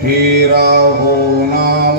कंठीराहो नाम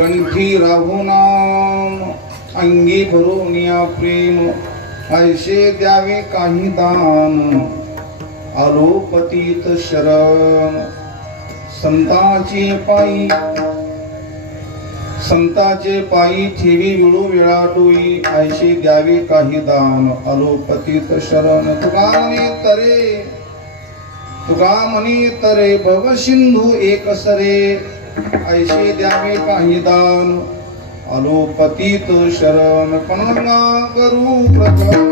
कंठी राहू नाम अंगी भरूनिया प्रेम ऐसे द्यावे काही दान अलोपतीत शरण संताचे पायी ठेवी मिळू वेळा डोई ऐसे द्यावे काही दान अलोपतीत शरण तुका मनी तरे भव सिंधू एक सरे ऐसे द्यावे काही दान अलोपतीत शरण पणंगा करू प्रथम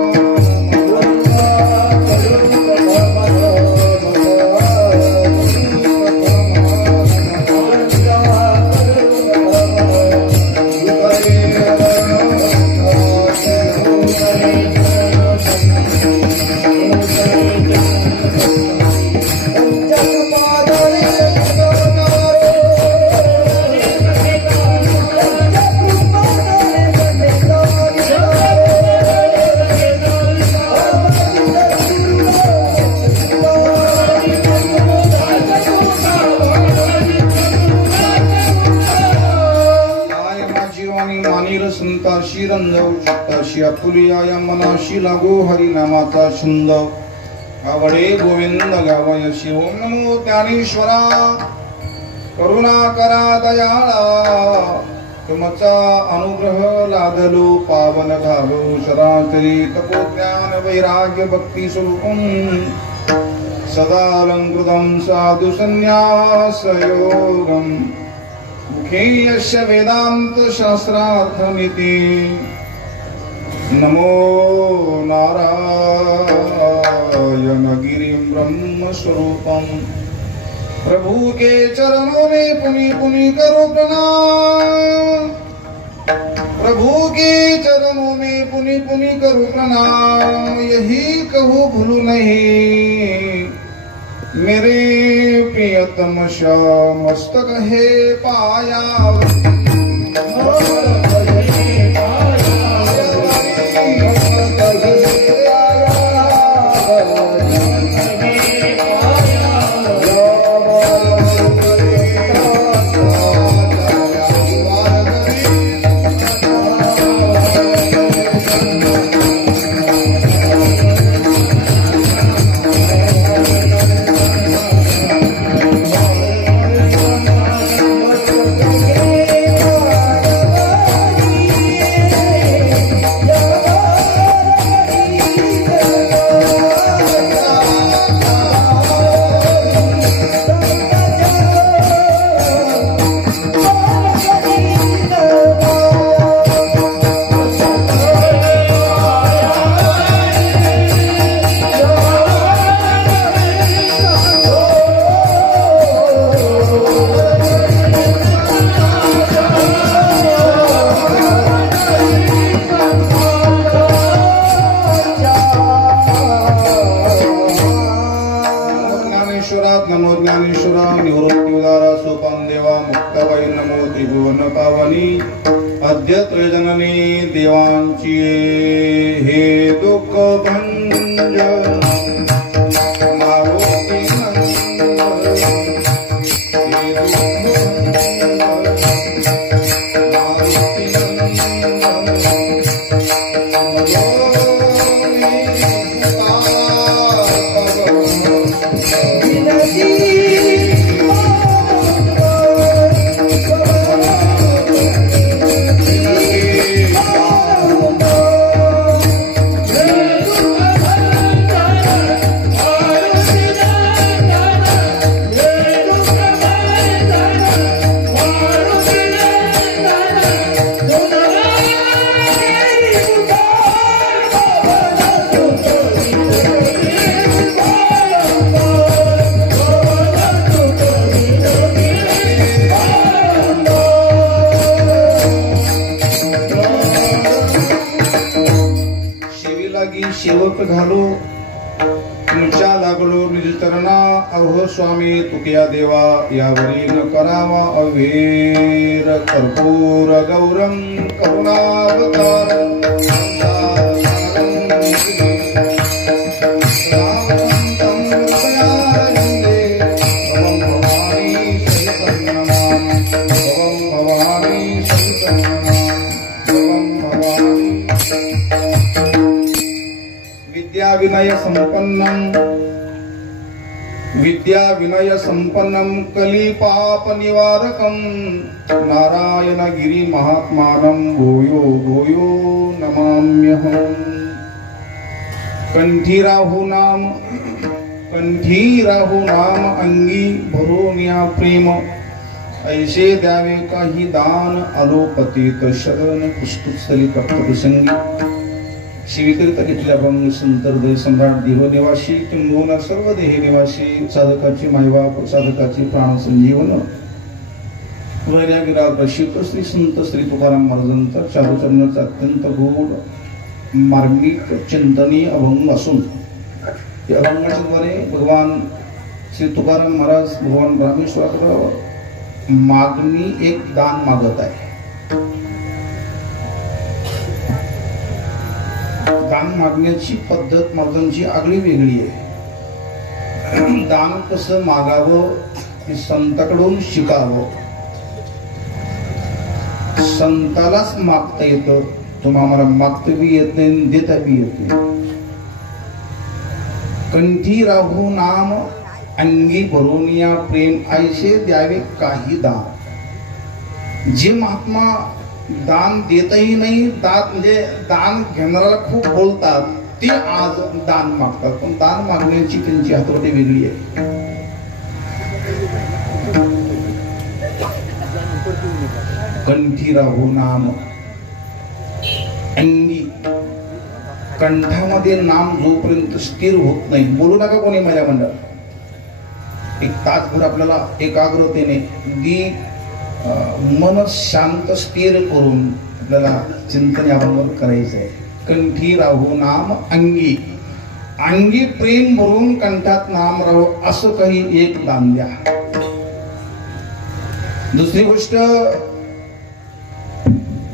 रंग चित्ताशी आपुलिया या मनाशी लागो हरिनामाचा छंद आवडे गोविंद गावय शिव नमो ज्ञानेश्वरा करुणा करा दयाळा तुमचा अनुग्रह लादलो पावन घालो शराचरी तपोज्ञान वैराग्य भक्ती स्वरूपम सदालंकृतं साधु संन्यास योगम मुखे यस्य वेदांत शास्त्रार्थमिति नमो नारायण गिरिं ब्रह्म स्वरूपम प्रभु के चरणों में पुनि पुनि करो प्रणाम प्रभु के चरणों में पुनि पुनि करो प्रणाम यही कहूँ भूलू नहीं मेरे प्रियतम श्याम मस्तक है पाया शेवट घालो तुमच्या लागलो निजचरणा अहो स्वामी तुकिया देवा यावरी न करावा अवेर कर्पूर गौरम करुणावतार विद्या विनय संपन्नम कली पाप निवारकम नारायण गिरी महात्मानं भूयो भूयो नमाम्यहम् कंठी राहू नाम अंगी भरोनिया प्रेम ऐसे द्यावे काही दान अलोपतीत शरण पुस्तुस्थली प्रसंगी शिविकरिता घेतल्या भंग संतर्दय सम्राट देह निवासी किंबहुना सर्व देह निवासी साधकाची मायबाप साधकाची प्राण संजीवन वैराग्यराव प्रशिक श्री संत श्री तुकाराम महाराजांचा चारुचरणाचा अत्यंत गूढ मार्मिक चिंतनीय अभंग असून या अभंगाच्या द्वारे भगवान श्री तुकाराम महाराज भगवान रामेश्वराकडे मागणी एक दान मागत आहे। दान मागण्याची पद्धत महाराजांची आगळी वेगळी आहे। दान कसं मागावं हे संताकडून शिकावं। संतालाच मागता येतं तुम्हा आम्हाला मागता बी येत नाही देता बी येत नाही. कंठी राहू नाम अंगी भरून या प्रेम ऐसे द्यावे काही दान. जे महात्मा दान देतही नाही, दान म्हणजे दान घेणाऱ्याला खूप बोलतात, ते आज दान मागतात, पण दान मागण्याची त्यांची हातवटी वेगळी आहे. कंठी राहू नाम अंगी, कंठामध्ये नाम जोपर्यंत स्थिर होत नाही, बोलू नका कोणी माझ्या मंडळात. एक तासभर आपल्याला एकाग्रतेने दी मन शांत स्थिर करून आपल्याला चिंतन यावर करायचं आहे. कंठी राहू नाम अंगी, अंगी प्रेम भरून कंठात नाम राहू, असं काही एक दान द्या. दुसरी गोष्ट,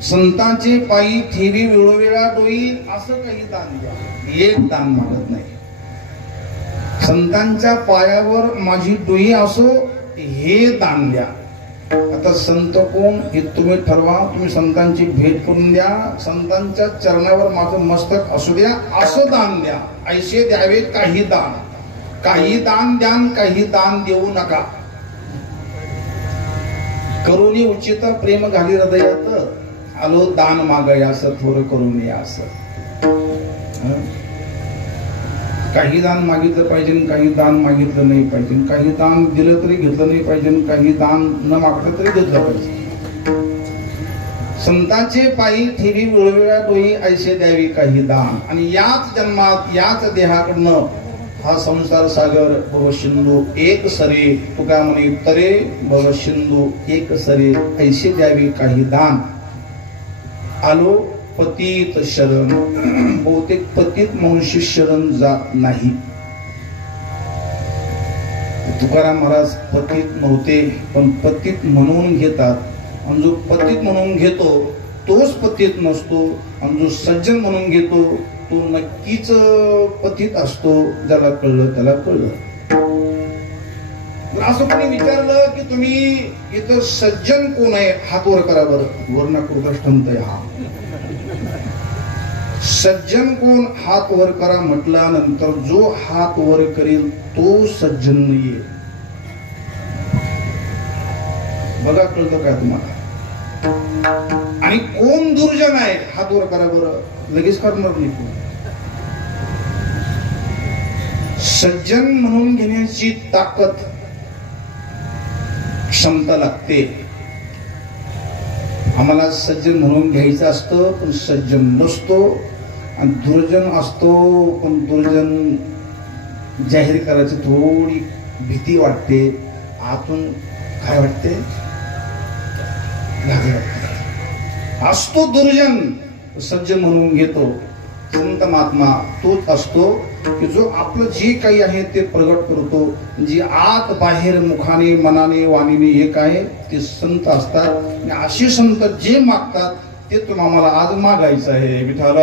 संतांचे पायी ठेवी वेळोवेळा डोई, असं काही दान द्या. एक दान मागत नाही. संतांच्या पायावर माझी डोई असो, हे दान द्या. आता संत कोण हे तुम्ही ठरवा. तुम्ही संतांची भेट करून द्या, संतांच्या चरणावर माझं मस्तक असू द्या, असं दान द्या. ऐसे द्यावे काही दान. काही दान द्या, काही दान देऊ नका. करुणी उचित प्रेम घाली हृदयात, आलो दान मागाया असं थोडं करून या असं. काही दान मागितलं पाहिजे, काही दान मागितलं नाही पाहिजे. काही दान दिलं तरी घेतलं नाही पाहिजे, काही दान न मागलं तरी घेतलं पाहिजे. संतांचे पायी ठेवी वेळोवेळा डोई, ऐसे द्यावी काही दान. आणि याच जन्मात याच देहाकडनं हा संसार सागर भव सिंधू एक सरे, तुका म्हणे तरे भव सिंधू एक सरे, ऐसे द्यावी काही दान. आलो पतित शरण. बहुतेक पतित मनुष्य शरण जात नाही. तुकाराम महाराज पतित नव्हते, पण पतित म्हणून घेतात. आणि जो पतित म्हणून घेतो तोच पतित नसतो, आणि जो सज्जन म्हणून घेतो तो नक्कीच पतित असतो. ज्याला कळलं त्याला कळलं. असं कोणी विचारलं की तुम्ही इथं सज्जन कोण आहे, हात वर करा बरं. वर नका दृष्टांत आहे हा. सज्जन कोण, हात वर करा म्हटल्यानंतर जो हात वर करेल तो सज्जन नाहीये. बघा कळतं काय तुम्हाला. आणि कोण दुर्जन आहे, हात वर करा बरं. लगेच करणार नाही कोण. सज्जन म्हणून घेण्याची ताकद क्षमता लागते. आम्हाला सज्जन म्हणून घ्यायचं असतं, पण सज्जन नसतो. आणि दुर्जन असतो, पण दुर्जन जाहीर करायची थोडी भीती वाटते. आतून काय वाटते, असतो दुर्जन, सज्जन म्हणून घेतो. संत महात्मा तोच असतो की जो आपलं जे काही आहे ते प्रगट करतो. जे आत बाहेर मुखाने मनाने वाणीने एक आहे ते संत असतात. असे संत जे मागतात ते तुम्हाला मला आज मागायचं आहे. विठ्ठल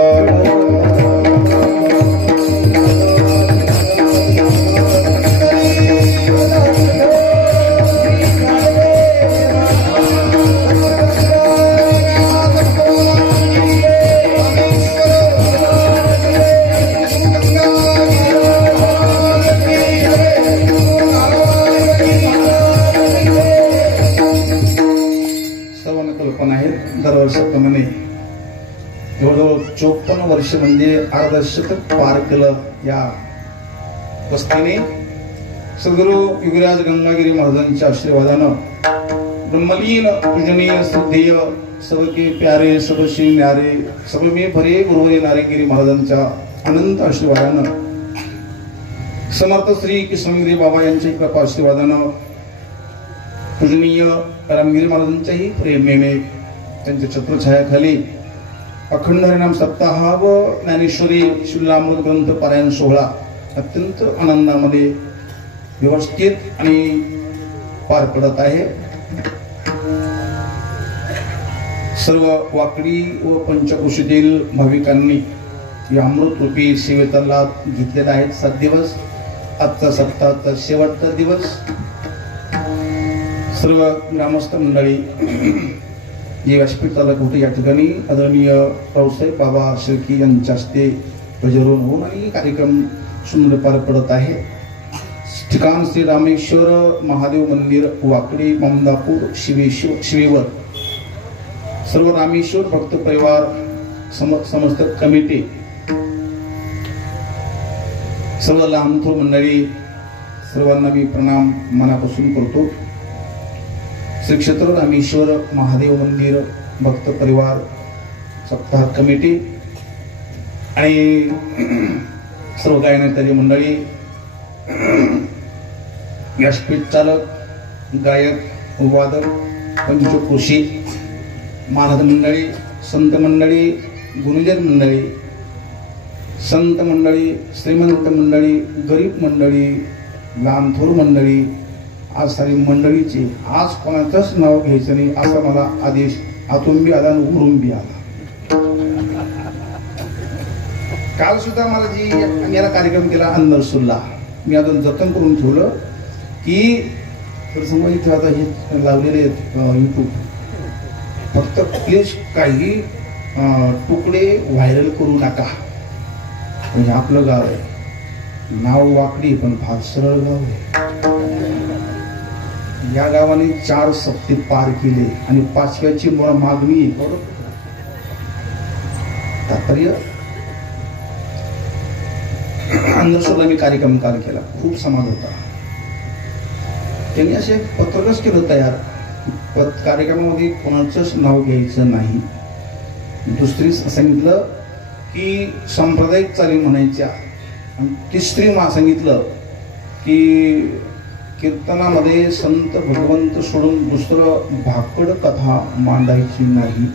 दरवर्षाप्रमाणे जवळजवळ 54 वर्ष म्हणजे अर्धशतक पार केलं. या वस्तीने सद्गुरु युगराज गंगागिरी महाराजांच्या आशीर्वादानं ब्रह्मलीन पूजनीय श्रद्धेय सबके प्यारे सबसे न्यारे सब में भरे गुरुवरे नारायणगिरी महाराजांच्या अनंत आशीर्वादानं, समर्थ श्री किशनगिरी बाबा यांच्या कृपा आशीर्वादानं, पूजनीय रामगिरी महाराजांच्याही प्रेमेने त्यांच्या छत्रछायाखाली अखंड हरिनाम सप्ताह व ज्ञानेश्वरी शिलामृत ग्रंथ पारायण सोहळा अत्यंत आनंदामध्ये व्यवस्थित आणि पार पडत आहे. सर्व वाकडी व पंचक्रोशीतील भाविकांनी या अमृतरूपी सेवेचा लाभ घेतलेला आहे. 7 दिवस, आजचा सप्ताहाचा शेवटचा दिवस. सर्व ग्रामस्थ मंडळी जे व्यासपीठाला कुठे या ठिकाणी आदरणीय रावसाहेब बाबा शेळके यांच्या हस्ते ध्वजारोहण होऊन आणि कार्यक्रम सुंदर पार पडत आहे. ठिकाण श्री रामेश्वर महादेव मंदिर, वाकडी, ममदापूर, शिवेवर. सर्व रामेश्वर भक्त परिवार, समस्त कमिटी, सर्व लहानथोर मंडळी, सर्वांना मी प्रणाम मनापासून करतो. श्री क्षेत्र रामेश्वर महादेव मंदिर भक्त परिवार सप्ताह कमिटी आणि सर्व गायनकरी मंडळी, व्यासपीठ चालक, गायक, वादक, पंचकृषी, महाराज मंडळी, संत मंडळी, गुरुजन मंडळी, संत मंडळी, श्रीमंत मंडळी, गरीब मंडळी, लहानथोर मंडळी, आज सारी मंडळीचे आज कोणाचंच नाव घ्यायचं नाही असा मला आदेश आतून बी आला आणि उरून बी आला. काल सुद्धा मला जी याला कार्यक्रम केला अंदरसुल्ला मी अजून जतन करून ठेवलं की तर समजा इथे आता हे लावलेले आहेत युट्यूब, फक्त प्लीज काही तुकडे व्हायरल करू नका. म्हणजे आपलं गाव आहे, नाव वाकडी पण फार सरळ गाव आहे. या गावाने 4 सप्ते पार केले आणि 5व्याची मागणी आहे. बरोबर तात्पर्य अंदरसुद्धा मी कार्यक्रम काल केला, खूप समाज होता. त्यांनी असे पत्रकच केलं तयार, कार्यक्रमामध्ये कोणाचंच नाव घ्यायचं नाही. दुसरी सांगितलं की सांप्रदायिक चाली म्हणायच्या. आणि तिसरी सांगितलं की कीर्तनामध्ये संत भगवंत सोडून दुसरं भाकड कथा मांडायची नाही.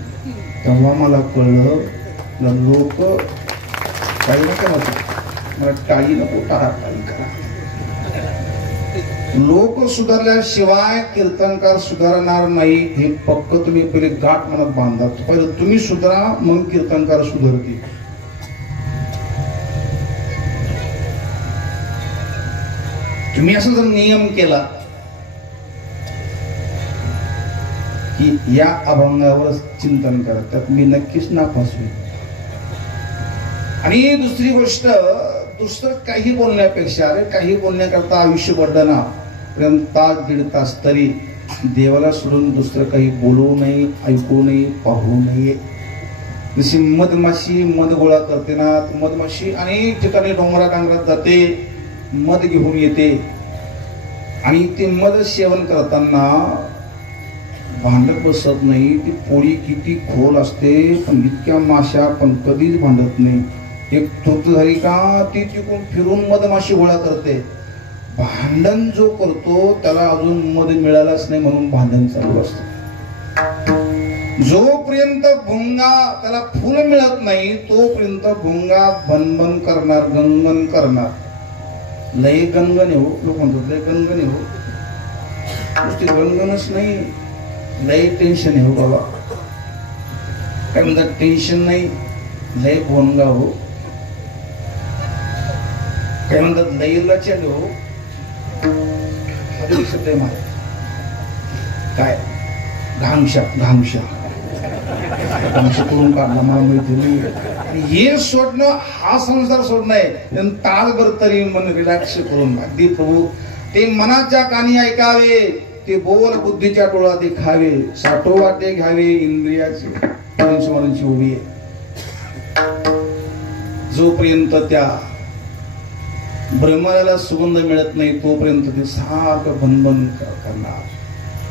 तेव्हा मला कळलं लोक काही नका मला टाळी नको, टाळी करा. लोक सुधारल्याशिवाय कीर्तनकार सुधारणार नाही हे पक्क तुम्ही पहिले गाठ मनात बांधा. पहिले तुम्ही सुधारा, मग कीर्तनकार सुधारतील. तुम्ही असं जर नियम केला की या अभंगावर चिंतन करा, त्यात मी नक्कीच नापास होईल. आणि दुसरी गोष्ट, दुसरं काही बोलण्यापेक्षा, अरे काही बोलण्याकरता आयुष्य बदलना, तास 1.5 तास तरी देवाला सोडून दुसरं काही बोलू नये, ऐकू नये, पाहू नये. जशी मधमाशी मध गोळा करते ना, मधमाशी अनेक ठिकाणी डोंगरा डांगरात जाते, मध घेऊन येते आणि ते मध सेवन करताना भांडत बसत नाही. ती पोळी किती खोल असते, पण इतक्या माशा पण कधीच भांडत नाही. एक तृप्त झाली का ती तिकडून फिरून मधमाशी गोळा करते. भांडण जो करतो त्याला अजून मध मिळालाच नाही म्हणून भांडण चालू असतं. जोपर्यंत भुंगा त्याला फुल मिळत नाही तोपर्यंत भुंगा भनभन करणार, गणगण करणार. लय गणगण हो, लोक म्हणतात लय गणगण हो, नुसती गणगणच नाही, लय टेन्शन आहे हो बाबा. काय म्हणतात, टेन्शन नाही, लय भोंगा हो. काय म्हणतात, लय लचल हो. काय घांगशा घांगशा घांगशा करून काढला मला माहिती. हे सोडणं हा संसार सोडणं आहे. तासभर तरी मन रिलॅक्स करून अगदी प्रभू ते मनाच्या कानी ऐकावे, ते बोल बुद्धीच्या डोळा देखावे, साठो वाटे घ्यावे इंद्रियाची पंचमनाची उभी आहे. जोपर्यंत त्या भ्रमराला सुगंध मिळत नाही तोपर्यंत ते सारखं भनभन करणार.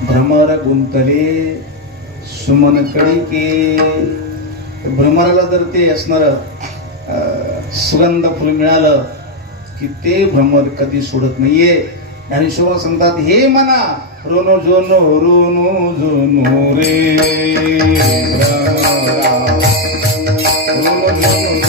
भ्रमर गुंतले सुमन कळीके. भ्रमराला जर ते असणार सुगंध फुल मिळालं की ते भ्रमर कधी सोडत नाहीये. आणि शिव सांगतात, हे मना रोनो जोनो रोनो जोनो रे रोनो जोनो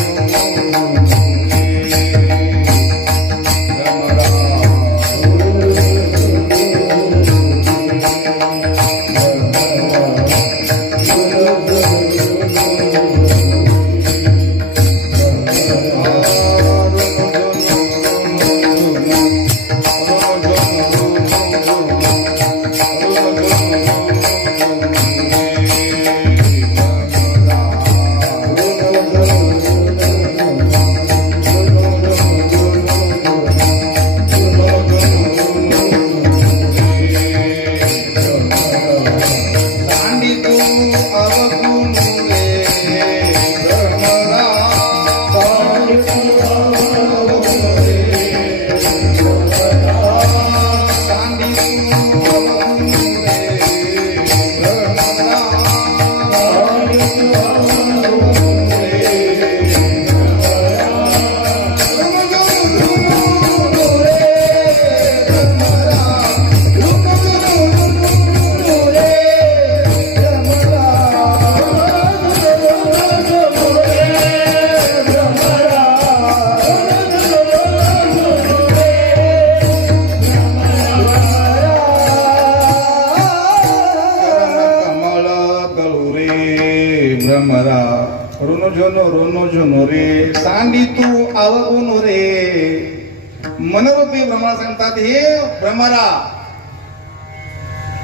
रोनो जोनो रे सांडी तू अवगुण रे मनरूपी ब्रह्मा सांगतात हे भ्रमरा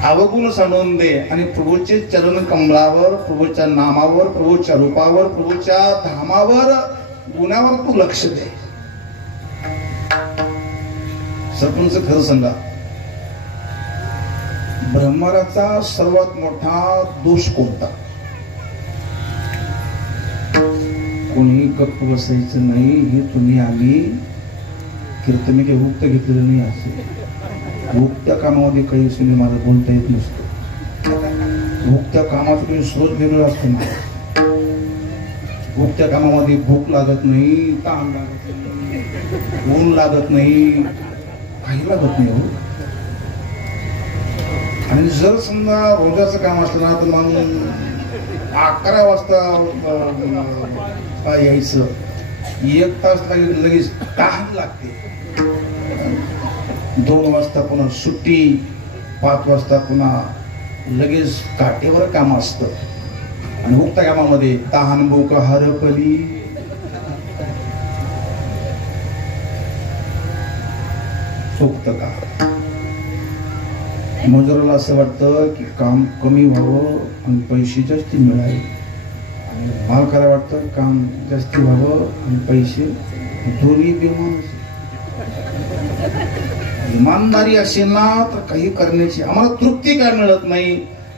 अवगुण सांडून दे आणि प्रभूचे चरण कमलावर प्रभूच्या नामावर प्रभूच्या रूपावर प्रभूच्या धामावर गुणावर तू लक्ष दे. सरपंच खरं सांगा भ्रमराचा सर्वात मोठा दोष कोणता? कोणी गप्प बसायचं नाही. हे तुम्ही आम्ही कीर्तने काही उक्त घेतलेलं नाही. असे उक्त्या कामामध्ये काही सुनी मला बोलता येत नसतं. उक्त्या कामाचं काही स्रोत वेगळं असतं ना. उक्त्या कामामध्ये भूक लागत नाही, ताण लागत नाही, ऊन लागत नाही, काही लागत नाही. आणि जर समजा रोजाचं काम असलं ना तर मग 11 वाजता यायचं, 1 तास लगेच तहान लागते. 2 वाजता पुन्हा सुट्टी, 5 वाजता पुन्हा लगेच काटेवर काम असतं. आणि उक्त्या कामामध्ये तहान भूक हरपली. चुकत का? मजुराला असं वाटतं की काम कमी व्हावं आणि पैसे जास्ती मिळावे, आणि मालकाला वाटतं काम जास्ती व्हावं आणि पैसे दोन्ही बेमान. इमानदारी असेल ना तर काही करण्याची आम्हाला तृप्ती काय मिळत नाही,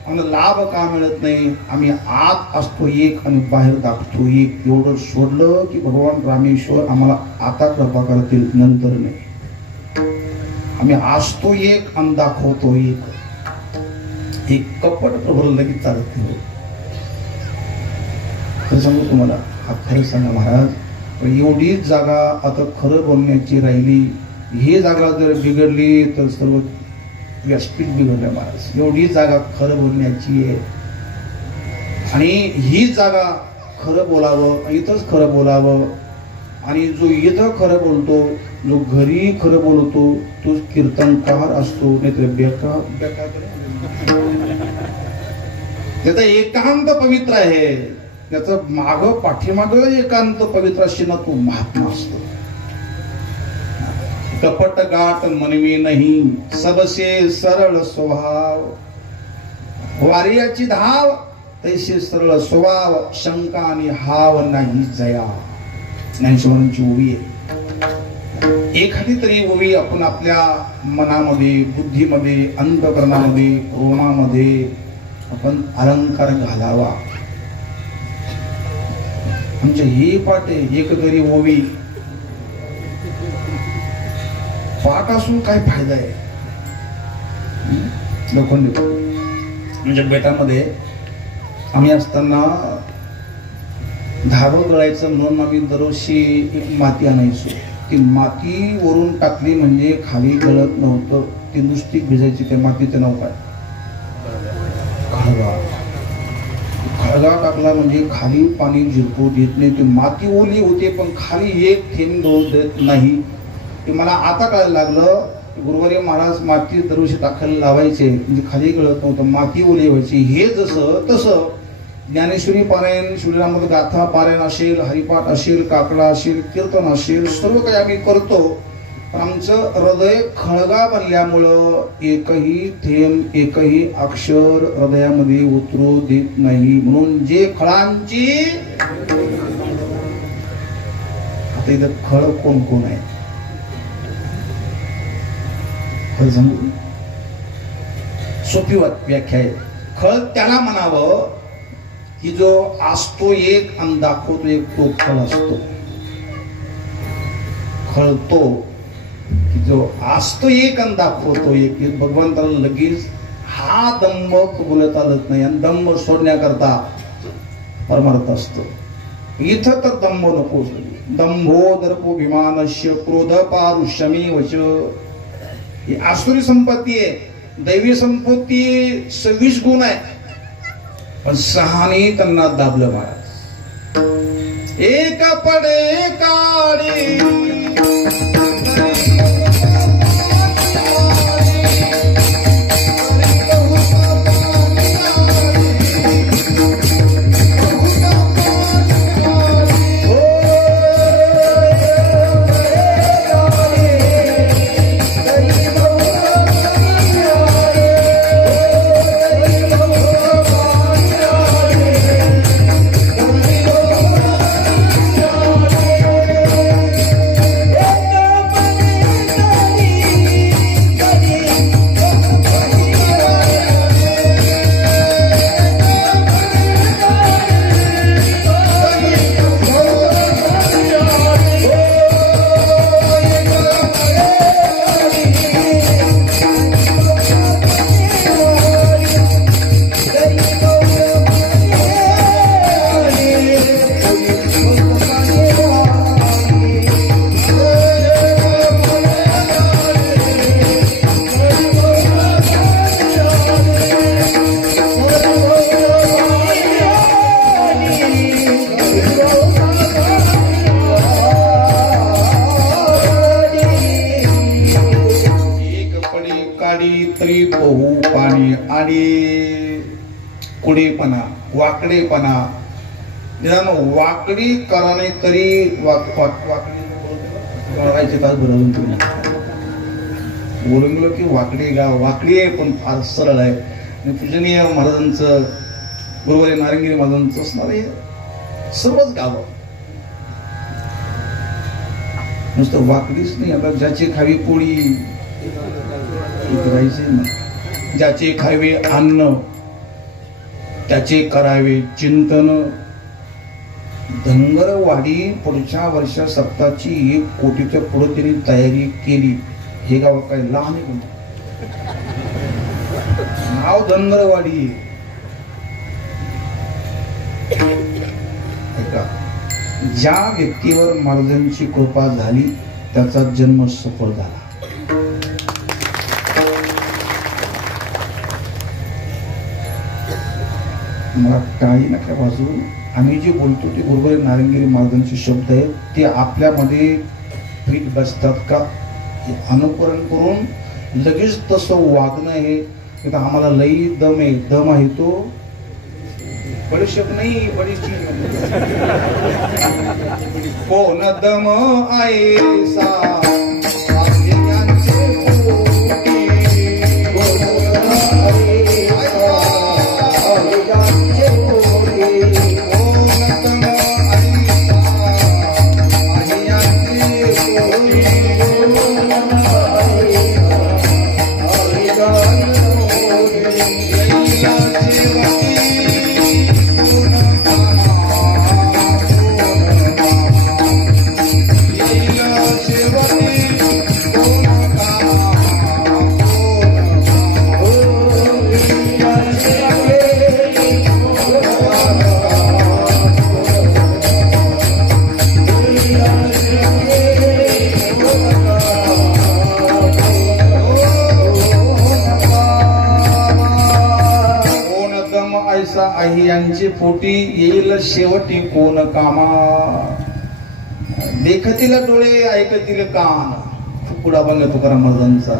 आम्हाला लाभ का मिळत नाही. आम्ही आत असतो एक आणि बाहेर दाखतो एक. एवढं सोडलं की भगवान रामेश्वर आम्हाला आता कृपा करतील, नंतर नाही. आम्ही असतो एक आणि दाखवतो एक. एक कपट प्रबल लगेच चालत नाही. खरं सांगू तुम्हाला, हा खरं सांगा महाराज, पण एवढीच जागा आता खरं बोलण्याची राहिली. ही जागा जर बिघडली तर सर्व व्यासपीठ बिघडलं महाराज. एवढी जागा खरं बोलण्याची आहे. आणि ही जागा खरं बोलावं, इथंच खरं बोलावं. आणि जो इथं खरं बोलतो, जो घरी खरं बोलतो, तो कीर्तनकार असतो, नाहीतर बेकार. त्याचा एकांत पवित्र आहे. त्याचं माग पाठीमाग एकांत पवित्र असे ना तो महात्मा असतो. कपट गाठ मनवी नाही, सबसे सरळ स्वभाव. वार्याची धाव तैसे सरळ स्वभाव, शंका आणि हाव नाही जया. ज्ञानेश्वरांची ओवी आहे. एखादी तरी ओवी आपण आपल्या मनामध्ये, बुद्धीमध्ये, अंतःकरणामध्ये, रोमामध्ये आपण अलंकार घालावा. आमच्या ही पाठ आहे. एक तरी ओवी पाठ असून काय फायदा आहे? लोखंडी म्हणजे बेटामध्ये आम्ही असताना धाबं गळायचं म्हणून आम्ही दरवर्षी एक माती आणायचो. ती माती वरून टाकली म्हणजे खाली गळत नव्हतं. ती नुसती भिजायची. त्या मातीचं नाव काय? खळगा. खळगा टाकला म्हणजे खाली पाणी झिरपू देत नाही. ती माती ओली होते पण खाली एक थेंब देत नाही. ते मला आता कळायला लागलं. गुरुवारी महाराज माती दरवर्षी टाकायला लावायचे म्हणजे खाली गळत नव्हतं, माती ओली व्हायची. हे जसं तसं ज्ञानेश्वरी पारायण, शिवलीलामृत गाथा पारायण असेल, हरिपाठ असेल, काकडा असेल, कीर्तन असेल, सर्व काही आम्ही करतो. पण आमचं हृदय खळगा बनल्यामुळं एकही थेंब, एकही अक्षर हृदयामध्ये उतरू देत नाही. म्हणून जे खळांची आता इथं खळ कोण कोण आहे? सोपी व्याख्या आहे. खळ त्याला म्हणावं की जो असतो एक आणि दाखवतो एक, तो खळ असतो. खळतो जो असतो एक आणि दाखवतो एक, भगवंताला लगेच हा दंभ बोलत आलत नाही. आणि दंभ सोडण्याकरता परमार्थ असतो. इथं तर दंभ नको. दंभो दर्पोभिमानस्य क्रोध पारुष्यमेवच. ही आसुरी संपत्ती आहे. दैवी संपत्ती 26 गुण आहे, पण 6 त्यांना दाबलं महाराज. एक पडे काळी कुडेपणा वाकडेपणा. निदान वाकडी कराने तरी वाकडी तास बोलून गेलो की वाकडी गाव वाकडी आहे पण फार सरळ आहे. आणि पूजनीय महाराजांचं गुरुवारी नारंगिरी महाराजांचं असणार आहे सर्वच गाव नुसतं वाकडीच नाही. आता ज्याची खावी पोळी करायचे ना, ज्याचे खावे अन्न त्याचे करावे चिंतन. धनगरवाडी पुढच्या वर्षा सप्ताहाची 1 कोटीच्या पुढे त्यांनी तयारी केली. हे गाव काय लहान आहे, नाव धनगरवाडी. ज्या व्यक्तीवर महाराजांची कृपा झाली त्याचा जन्म सफळ झाला. मला काही नका वाजू. आम्ही जे बोलतो ते गुरुवारी नारंगिरी महाराजांचे शब्द आहेत, ते आपल्यामध्ये फिट बसतात का हे अनुकरण करून लगेच तसं वागणं हे तर आम्हाला लई दम आहे. दम आहे तो बडीशेप नाही, बडीची कोण दम ऐसा आहे यांची पोटी येईल शेवटी कोण कामा. देखतील डोळे ऐकतील कान, पुढा बनला तुकाराम महाराजांचा.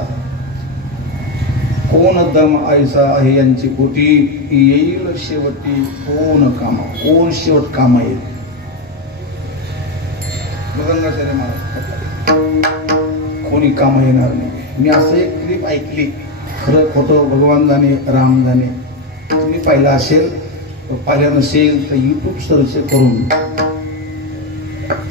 कोण दम ऐसा आहे यांची पोटी येईल शेवटी कोण कामा. कोण शेवट कामा येईल. मृदंगाचार्य महाराज कोणी कामा येणार नाही. मी असं एक क्लिप ऐकली, खरं खोटं भगवान जाणे राम जाणे. तुम्ही पाहिला असेल, पाहिल्या नसेल तर YouTube सर्च करून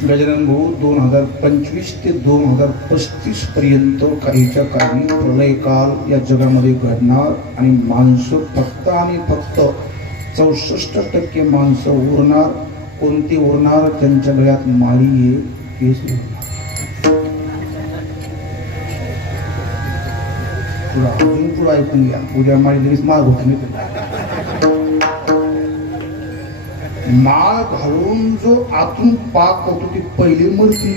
गजानन भाऊ 2025 ते 2035 पर्यंत काहीच्या काही प्रलय काल या जगामध्ये घडणार आणि माणसं फक्त आणि फक्त 64% माणसं उरणार. कोणती उरणार? त्यांच्या गळ्यात माळी आहे, केस उरणार. पुढं अजून पुढं ऐकून घ्या, उद्या माळी लगेच माळ होत नाही. माळ घालून जो आतून पाक होतो ती पहिली मूर्ती.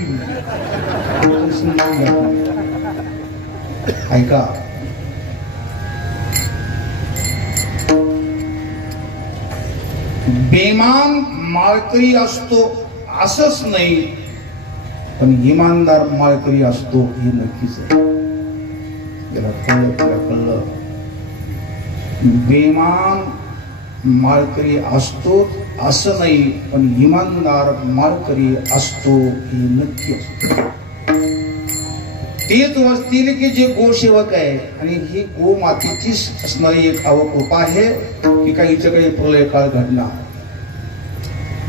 ऐका, बेमान माळकरी असतो असंच नाही, पण इमानदार माळकरी असतो हे नक्कीच आहे. त्याला कळलं. बेमान माळकरी असतो असं नाही, पण इमानदार माळकरी असतो हे नक्की असतो. तेच वसतील की जे गोसेवक आहे, आणि ही गो मातीची असणारी एक अवकृपा आहे की काहीच्या काही प्रलय काळ घडणार.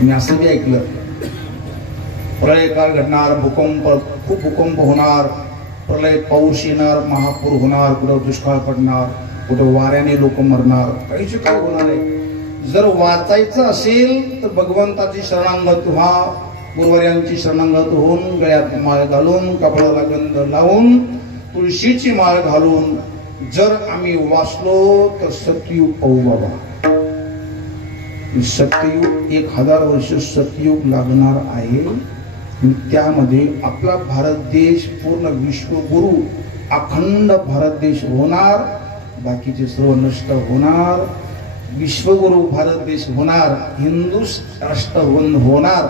मी असं बी ऐकलं, प्रलय काळ घडणार, भूकंप, खूप भूकंप होणार, प्रलय, पाऊस येणार, महापूर होणार, कुठं दुष्काळ पडणार, कुठं वाऱ्याने लोक मरणार, काहीच काय होणार आहे. जर वाचायचं असेल तर भगवंताची शरणागत व्हा, गुरुवर्यांची शरणागत होऊन, गळ्यात माळ घालून, कपाळाला गंध लावून, तुळशीची माळ घालून जर आम्ही वाचलो तर सतयुग पाहू बाबा. सत्ययुग 1000 वर्ष सतयुग लागणार आहे. त्यामध्ये आपला भारत देश पूर्ण विश्वगुरु अखंड भारत देश होणार, बाकीचे सर्व नष्ट होणार. विश्वगुरु भारत देश होणार, हिंदू राष्ट्र होणार,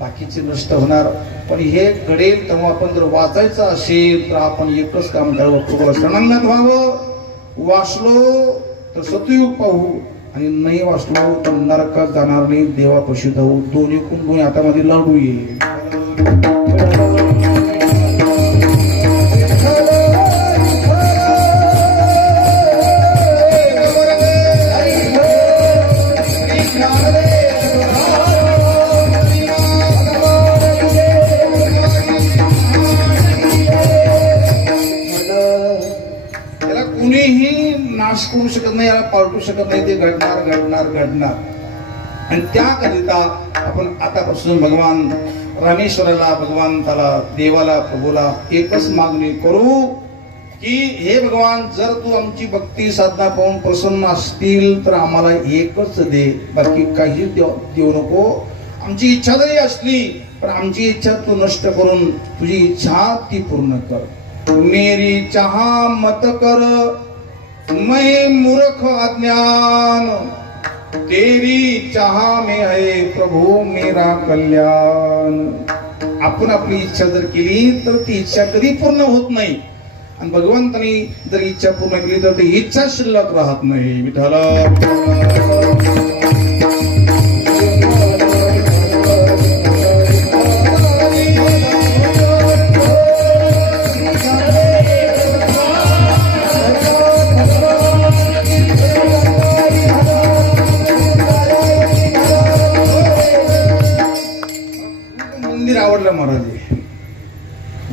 बाकीचे नष्ट होणार. पण हे घडेल तेव्हा आपण जर वाचायचं असेल तर आपण एकच काम करावं, प्रभूला शरणागत व्हावं. वाचलो तर सतयुग पाहू, आणि नाही वाचलो तर नरकात जाणार नाही, देवापाशी जाऊ. दोन्ही कोण दोन्ही हातामध्ये लढू येईल. नाश करू शकत नाही, याला पालटू शकत नाही. ते घडणार घडणार घडणार. आणि त्याकरिता आपण आतापासून भगवान रामेश्वराला, भगवंताला, देवाला, प्रभूला एकच मागणी करू की हे भगवान, जर तू आमची भक्ती साधना पाहून प्रसन्न असतील तर आम्हाला एकच दे, बाकी काही देऊ नको. आमची इच्छा जरी असली पण आमची इच्छा तू नष्ट करून तुझी इच्छा ती पूर्ण कर. मेरी चाहा मत कर, मैं मूर्ख अज्ञान, तेरी चाह में है प्रभु मेरा कल्याण. आपण आपली इच्छा जर केली तर ती इच्छा कधी पूर्ण होत नाही, आणि भगवंतानी जर इच्छा पूर्ण केली तर ती इच्छा शिल्लक राहत नाही. विठ्ठल आवडलं महाराज.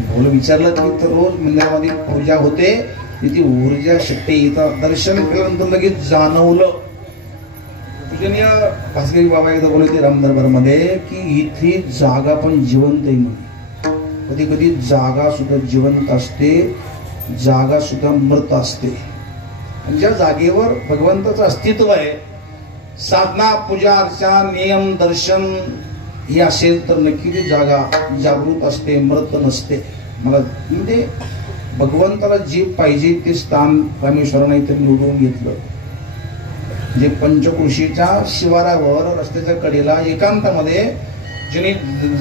बोल विचारलं की तर रोज मंदिरामध्ये पूजा होते, तिथे ऊर्जा शक्ती इथं दर्शन केल्यानंतर लगेच जाणवलं. पूजनीय भास्करी बाबा एकदा बोलले ते रामदरबार मध्ये की इथे जागा पण जिवंत आहे म्हणे. कधी कधी जागा सुद्धा जिवंत असते, जागा सुद्धा मृत असते. आणि ज्या जागेवर भगवंताचं अस्तित्व आहे, साधना, पूजा, अर्चा, नियम, दर्शन ही असेल तर नक्की ती जागा जागृत असते, मृत नसते. मला म्हणजे भगवंताला जे पाहिजे ते स्थान रामेश्वराने इथे निवडून घेतलं. जे पंचकृषीच्या शिवारावर रस्त्याच्या कडेला एकांतामध्ये ज्यांनी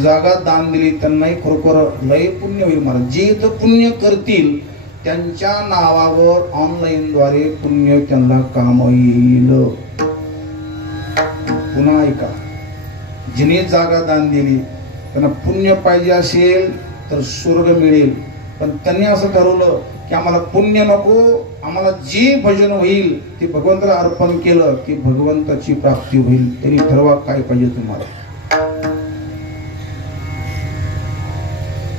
जागा दान दिली त्यांनाही खरोखर लय पुण्य होईल. मला जे इथं पुण्य करतील त्यांच्या नावावर ऑनलाईन द्वारे पुण्य त्यांना काम येईल. पुन्हा ऐका, जिने जागा दान दिली त्यांना पुण्य पाहिजे असेल तर स्वर्ग मिळेल. पण त्यांनी असं ठरवलं की आम्हाला पुण्य नको, आम्हाला जे भजन होईल ते भगवंताला अर्पण केलं की भगवंताची प्राप्ती होईल. त्यांनी ठरवा काय पाहिजे तुम्हाला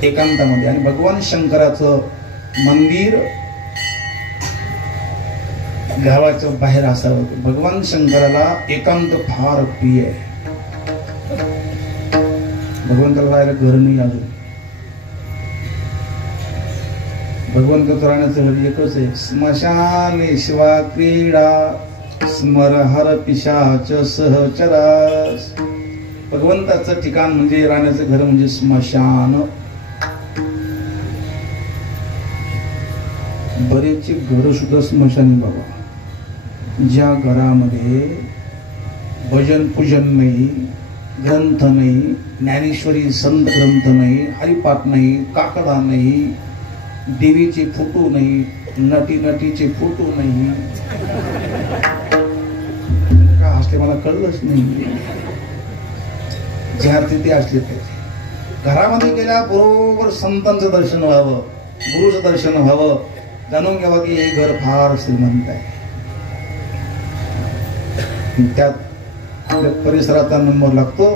एकांतामध्ये. आणि भगवान शंकराचं मंदिर गावाच्या बाहेर असावं. भगवान शंकराला एकांत फार प्रिय आहे. भगवंताला राहायला घर नाही अजून. भगवंत राहण्याचं घर एकच आहे, स्मशाने शिवा क्रीडा स्मर हर पिशाच सहचरास. भगवंताचं ठिकाण म्हणजे राहण्याचं घर म्हणजे स्मशान. बरेचसे घर सुद्धा स्मशानी बाबा, ज्या घरामध्ये भजन पूजन नाही, ग्रंथ नाही, ज्ञानेश्वरी संत ग्रंथ नाही, हरिपाठ नाही, काकडा नाही, देवीचे फोटो नाही, नटीचे फोटो नाही. का असले मला कळलंच नाही. ज्या तिथे असले पाहिजे. घरामध्ये गेल्या बरोबर संतांचं दर्शन व्हावं, गुरुचं दर्शन व्हावं, जाणून घ्यावं की हे घर फार श्रीमंत आहे. त्यात आपल्या परिसराचा नंबर लागतो.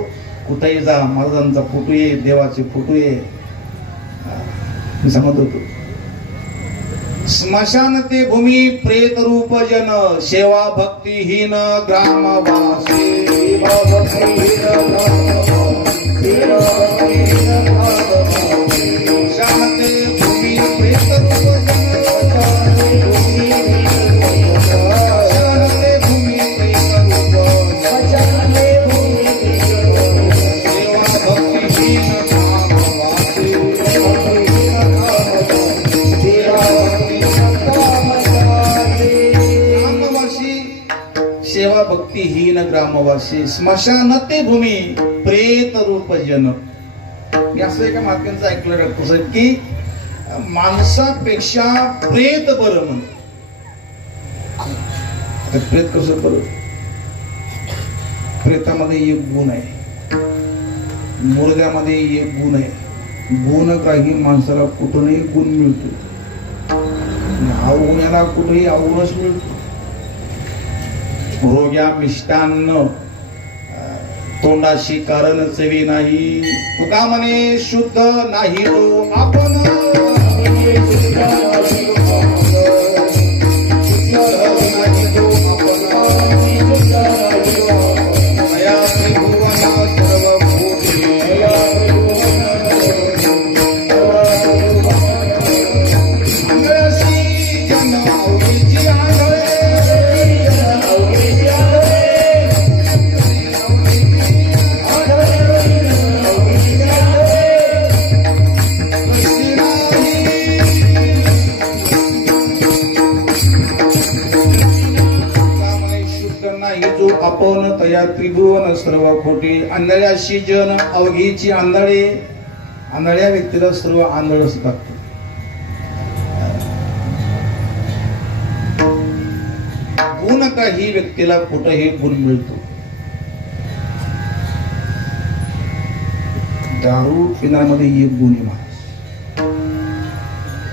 कुठेही जा, महाराजांचा फोटो ये, देवाचे फोटो ये. मी सांगत होतो, स्मशान ते भूमी प्रेत रूप जन सेवा भक्तिहीन ग्रामवासी. स्मशान ते भूमी प्रेत रूप भक्तिहीन ग्रामवासी. स्मशान ते भूमी प्रेत रूप जन. मी असं एका महात्म्यांचं ऐकलं डॉक्टर साहेब की माणसापेक्षा प्रेत बरं म्हणून. प्रेत कसं बरं? प्रेतामध्ये एक गुण आहे, मुर्द्यामध्ये एक गुण आहे. गुण काही माणसाला कुठूनही गुण मिळतो, अवगुण्याला कुठेही अवगुणच मिळतो. रोग्या मिष्टान्न तोंडाशी कारण चवी नाही. तुका म्हणे शुद्ध नाही तो आपण. आपण तया त्रिभुवन सर्व खोटी. आंधळ्याशी जन अवघीची आंधळे. आंधळ्या व्यक्तीला सर्व आंधळच लागतं. गुण काही व्यक्तीला कुठेही गुण मिळतो. दारू पिण्यामध्ये एक गुण आहे माणूस.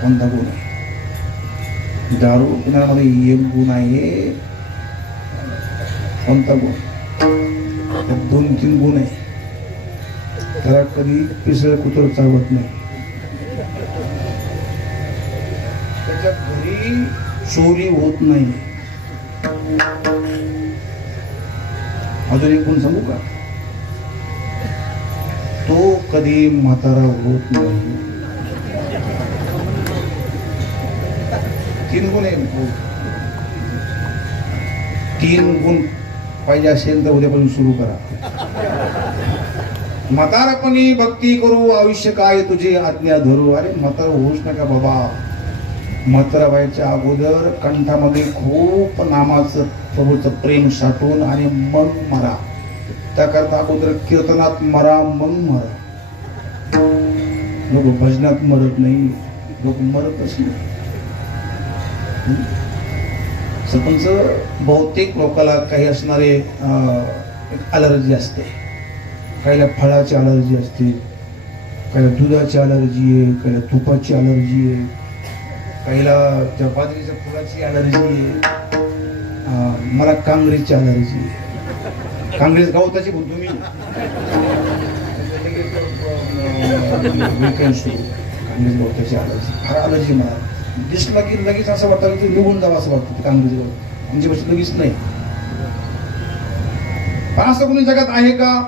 कोणता गुण आहे? दारू पिण्यामध्ये एक गुण आहे. कोणता गुण? 2-3 गुण आहे. त्याला कधी पिसळ कुत्र चावत नाही. त्याच्या घरी चोरी होत नाही. अजून एक गुण सांगू का? तो कधी म्हातारा होत नाही. 3 गुण आहे. 3 गुण पाहिजे असेल तर उद्यापासून सुरू करा. म्हातारपणी भक्ती करू, आयुष्य काय तुझी आज्ञा धरू. अरे म्हातार होऊच नका बाबा. म्हातारा व्हायच्या अगोदर कंठामध्ये खूप नामाचं प्रभूचं प्रेम साठवून आणि मग मरा. त्याकरता अगोदर कीर्तनात मरा, मग मरा. लोक भजनात मरत नाही, लोक मरतच नाही. सरपंच, बहुतेक लोकांना काही असणारे अलर्जी असते. काहीला फळाची अलर्जी असते, काहीला दुधाची अलर्जी आहे, काहीला तुपाची अलर्जी आहे, काहीला त्या बाजरीच्या फुलाची अलर्जी आहे. मला काँग्रेसची अलर्जी आहे. काँग्रेस गवताची बुद्ध मी काँग्रेस गवताची अलर्जी, फार अलर्जी मला. दिसलं की लगेच असं वाटतं की निघून जावं असं वाटतं. काँग्रेसवर आमची गोष्ट लगेच नाही. पण असं कोणी जगात आहे का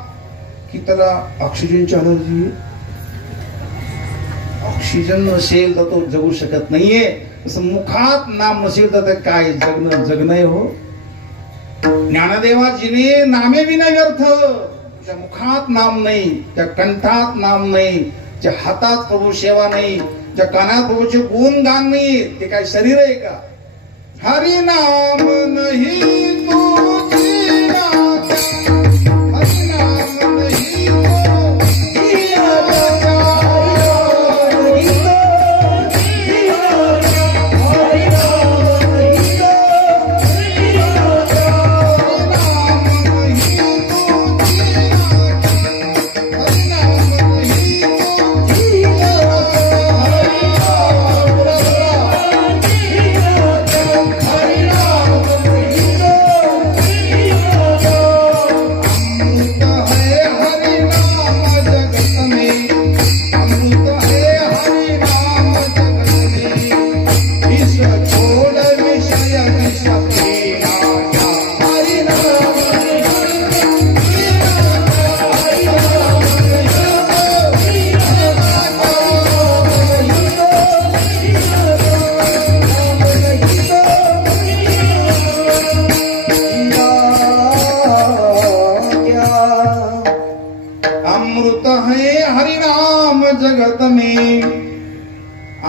की त्याला ऑक्सिजनची अलर्जी? ऑक्सिजन नसेल तर तो जगू शकत नाहीये. तसं मुखात नाम नसेल तर काय जगणं हो. ज्ञानदेवाजीने नामे विना व्यर्थ. त्या मुखात नाम नाही, त्या कंठात नाम नाही, त्या हातात प्रभू सेवा नाही, त्या कानात प्रभूचे गुण गान नाही, ते काय शरीर आहे का? हरि नाम नाही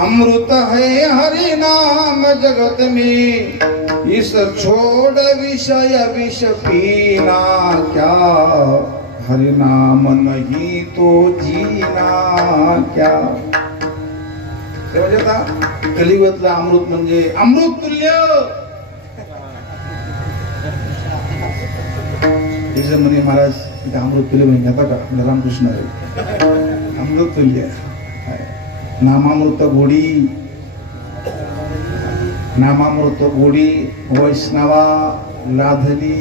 अमृत है हरि नाम जगत में, इस छोड़ विषय विष पीना क्या, हरि नाम नहीं तो जीना क्या. कलियुगातलं अमृत म्हणजे अमृत तुल्य. म्हणे महाराज इथे अमृत तुल्य म्हणजे आता का रामकृष्ण अमृत तुल्य. नामामृत गोडी, नामामृत गोडी वैष्णवा लाधली,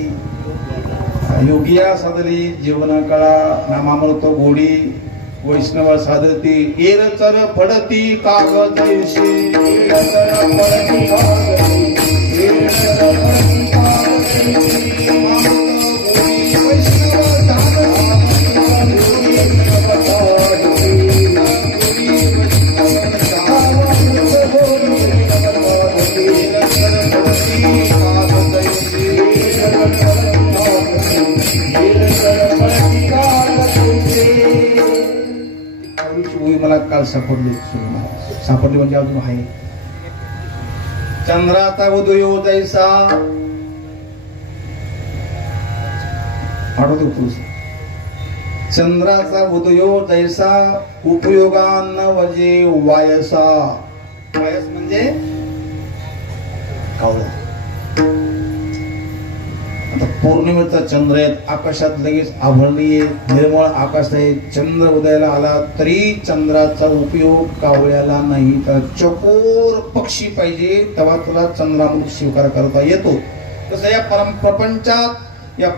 योगिया साधली जीवन कळा. नामामृत गोडी वैष्णवा साधती, एर चर पडती कागद मला काल सापडली म्हणजे अजून आहे. चंद्राचा उदयो जैसा, आठवतो पुरुष. चंद्राचा उदयो जैसा, उपयोगान वजे वायसा. वायस म्हणजे कावळा. आता पौर्णिमेचा चंद्र आहे, आकाशात लगेच आभळणी आहे, निर्मळ आकाश आहे, चंद्र उदयाला आला तरी चंद्राचा उपयोग कावळ्याला नाही. तर चकोर पक्षी पाहिजे तेव्हा तुला चंद्रामृत स्वीकार करता येतो. तसं या प्रपंचात या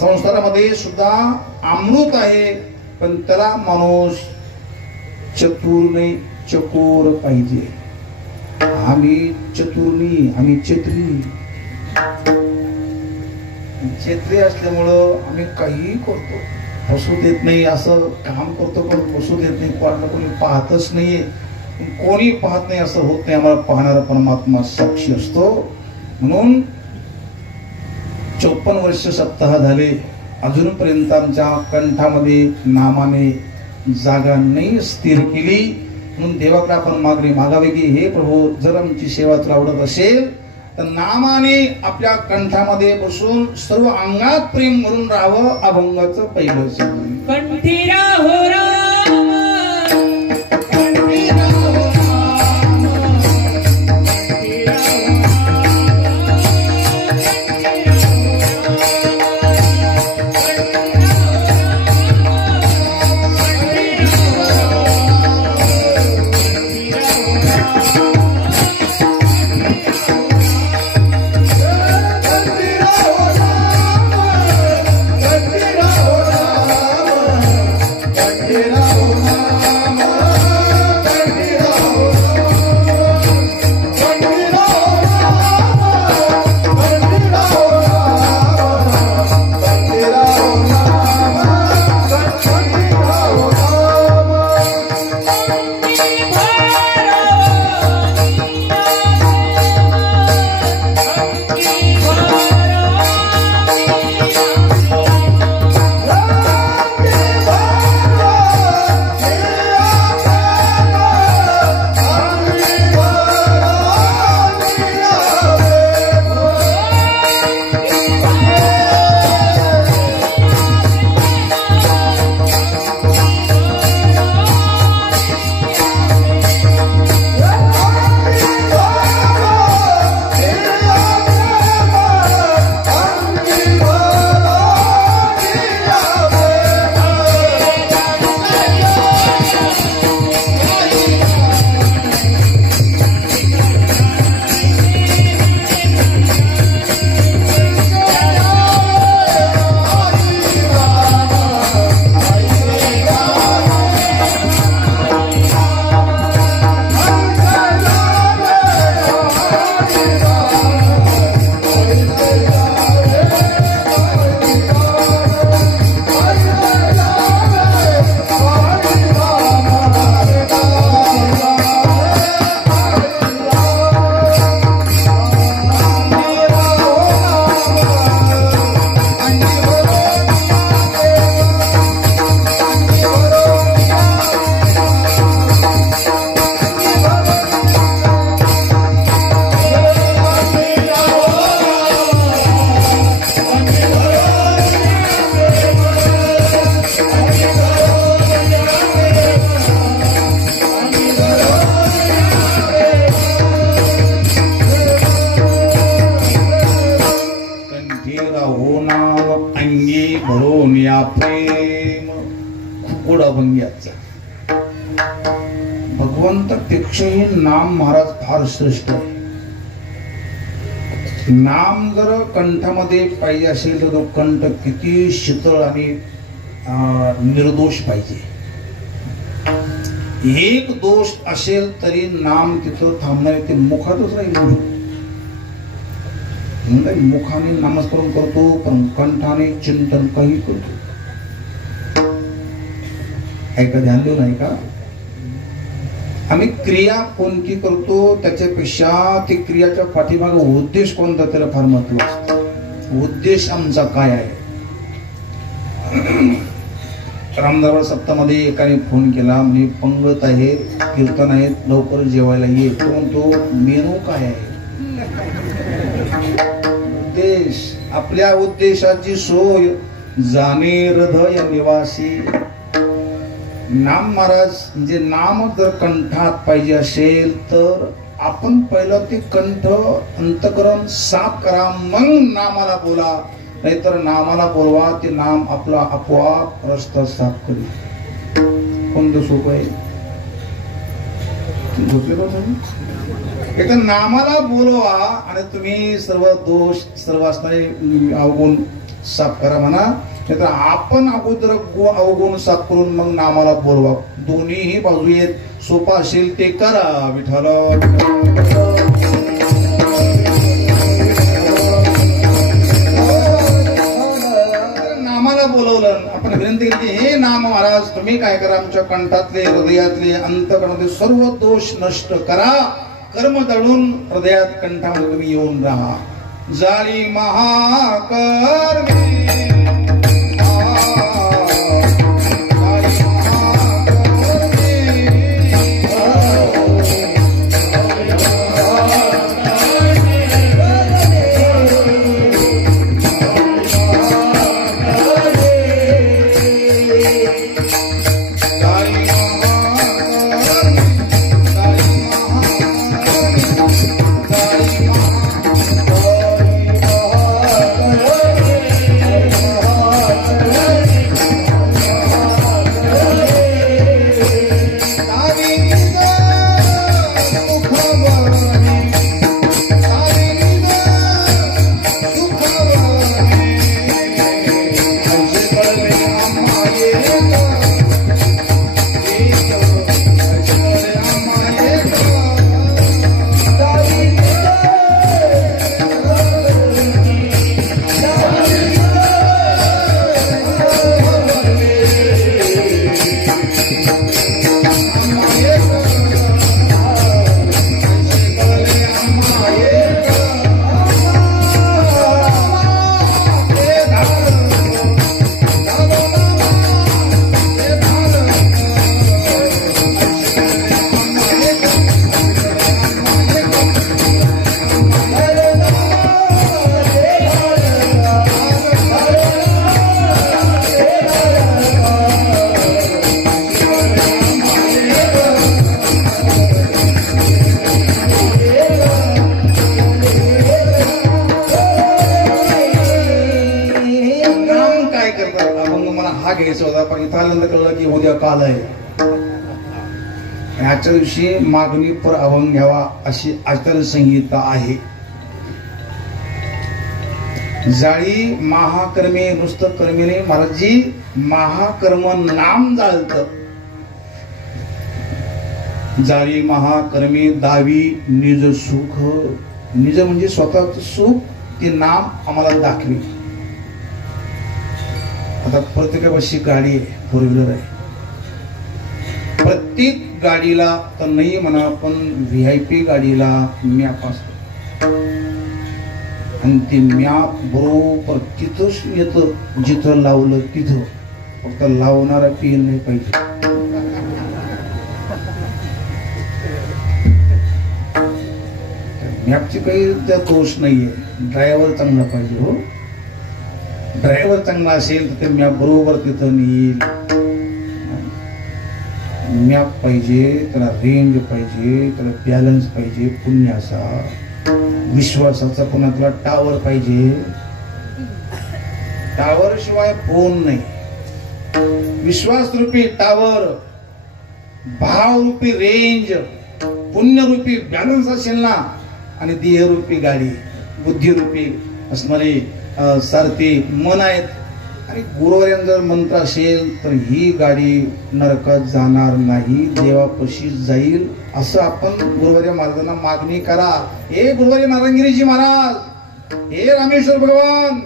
संसारामध्ये सुद्धा अमृत आहे, पण त्याला माणूस चतुर नाही, चकोर पाहिजे. आम्ही चतुर नाही, आम्ही चेत्री. क्षेत्रीय असल्यामुळं आम्ही काही करतो, फसू देत नाही. असं काम करतो पण फसू देत नाही. कोणी पाहतच नाहीये, कोणी पाहत नाही असं होत नाही. आम्हाला पाहणारा परमात्मा साक्षी असतो. म्हणून 54 वर्ष सप्ताह झाले, अजूनपर्यंत आमच्या कंठामध्ये नामाने जागा नाही स्थिर केली. म्हणून देवाकडे आपण मागणी मागावी की हे प्रभू, जर आमची सेवा तुला आवडत असेल तर नामाने आपल्या कंठामध्ये बसून सर्व अंगात प्रेम म्हणून राहावं. अभंगाचं पहिलं कंठी राहो प्रेम खूप अभंग्याचा भगवंतापेक्षाही नाम महाराज फार श्रेष्ठ आहे. नाम जर कंठामध्ये पाहिजे असेल तर तो कंठ किती शीतळ आणि निर्दोष पाहिजे. एक दोष असेल तरी नाम तिथं थांबणार, ते मुखातच राहील. मुखाने नामस्मरण करतो पण कंठाने चिंतन काही करतो. ऐका, ध्यान देऊ नाही का? आम्ही क्रिया कोणती करतो त्याच्यापेक्षा ती क्रियाच्या पाठीमागे उद्देश कोणता त्याला फार महत्व असतं. उद्देश आमचा काय आहे? रामदरबार सप्तामध्ये एकाने फोन केला, म्हणजे पंगत आहे, कीर्तन आहेत, लवकर जेवायला ये. तो म्हणतो मेनू काय आहे? उद्देश, आपल्या उद्देशाची सोय जाणे हृदय निवासी. नाम महाराज म्हणजे नाम जर कंठात पाहिजे असेल तर आपण पहिलं ते कंठ अंतकरण साफ करा, मग नामाला बोला. नाहीतर नामाला बोलवा, ते नाम आपला आपोआप रस्ता साफ करेल. कोणतं सोपं आहे? एकदा नामाला बोलवा आणि तुम्ही सर्व दोष सर्व असणारे अवगुण साफ करा म्हणा. नाहीतर आपण अगोदर अवगुण साफ करून मग नामाला बोलवा. दोन्हीही बाजू येत. सोपा असेल ते करा. विठ्ठल नामाला बोलवलं, आपण विनंती केली, हे नाम महाराज तुम्ही काय करा, आमच्या कंठातले हृदयातले अंतकरणातले सर्व दोष नष्ट करा. कर्म दळून हृदयात कंठामध्ये तुम्ही येऊन राहा. जाळी महाकर्मी घ्यायचा होता, पण इथं आल्यानंतर कळलं की उद्या काल आहे. आजच्या दिवशी मागणी पर अभंग घ्यावा अशी आचारसंहिता आहे. जाळी महाकर्मे नुसतं कर्मीने महाराजजी महाकर्म नाम जाळत. जाळी महाकर्मे दावी निज सुख. निज म्हणजे स्वतःच सुख, ते नाम आम्हाला दाखवी. आता प्रत्येकापाशी गाडी आहे, 4 व्हीलर आहे. प्रत्येक गाडीला तर नाही म्हणा, पण VIP गाडीला मॅप असतो आणि ते मॅप बरोबर तिथंच येतं जिथं लावलं तिथं. फक्त लावणारा पेन नाही पाहिजे. मॅपची काही त्या दोष नाहीये, ड्रायव्हर चांगला पाहिजे. हो, ड्रायव्हर चांगला असेल तर ते मॅप बरोबर तिथं नेईल. मॅप पाहिजे, त्याला रेंज पाहिजे, त्याला बॅलन्स पाहिजे, पुण्याचा विश्वासाचा. पुन्हा तुला टावर पाहिजे. टावर शिवाय फोन नाही. विश्वास रूपी टावर, भाव रूपी रेंज, पुण्य रूपी बॅलन्स असेल ना, आणि देह रूपी गाडी, बुद्धी रूपी असणारे सारथी मन आहेत, आणि गुरुवार्यांचा जर मंत्र असेल तर ही गाडी नरकात जाणार नाही, देवापाशी जाईल. असं आपण गुरुवारी महाराजांना मागणी करा. हे गुरुवारी नारायणगिरीजी महाराज, हे रामेश्वर भगवान,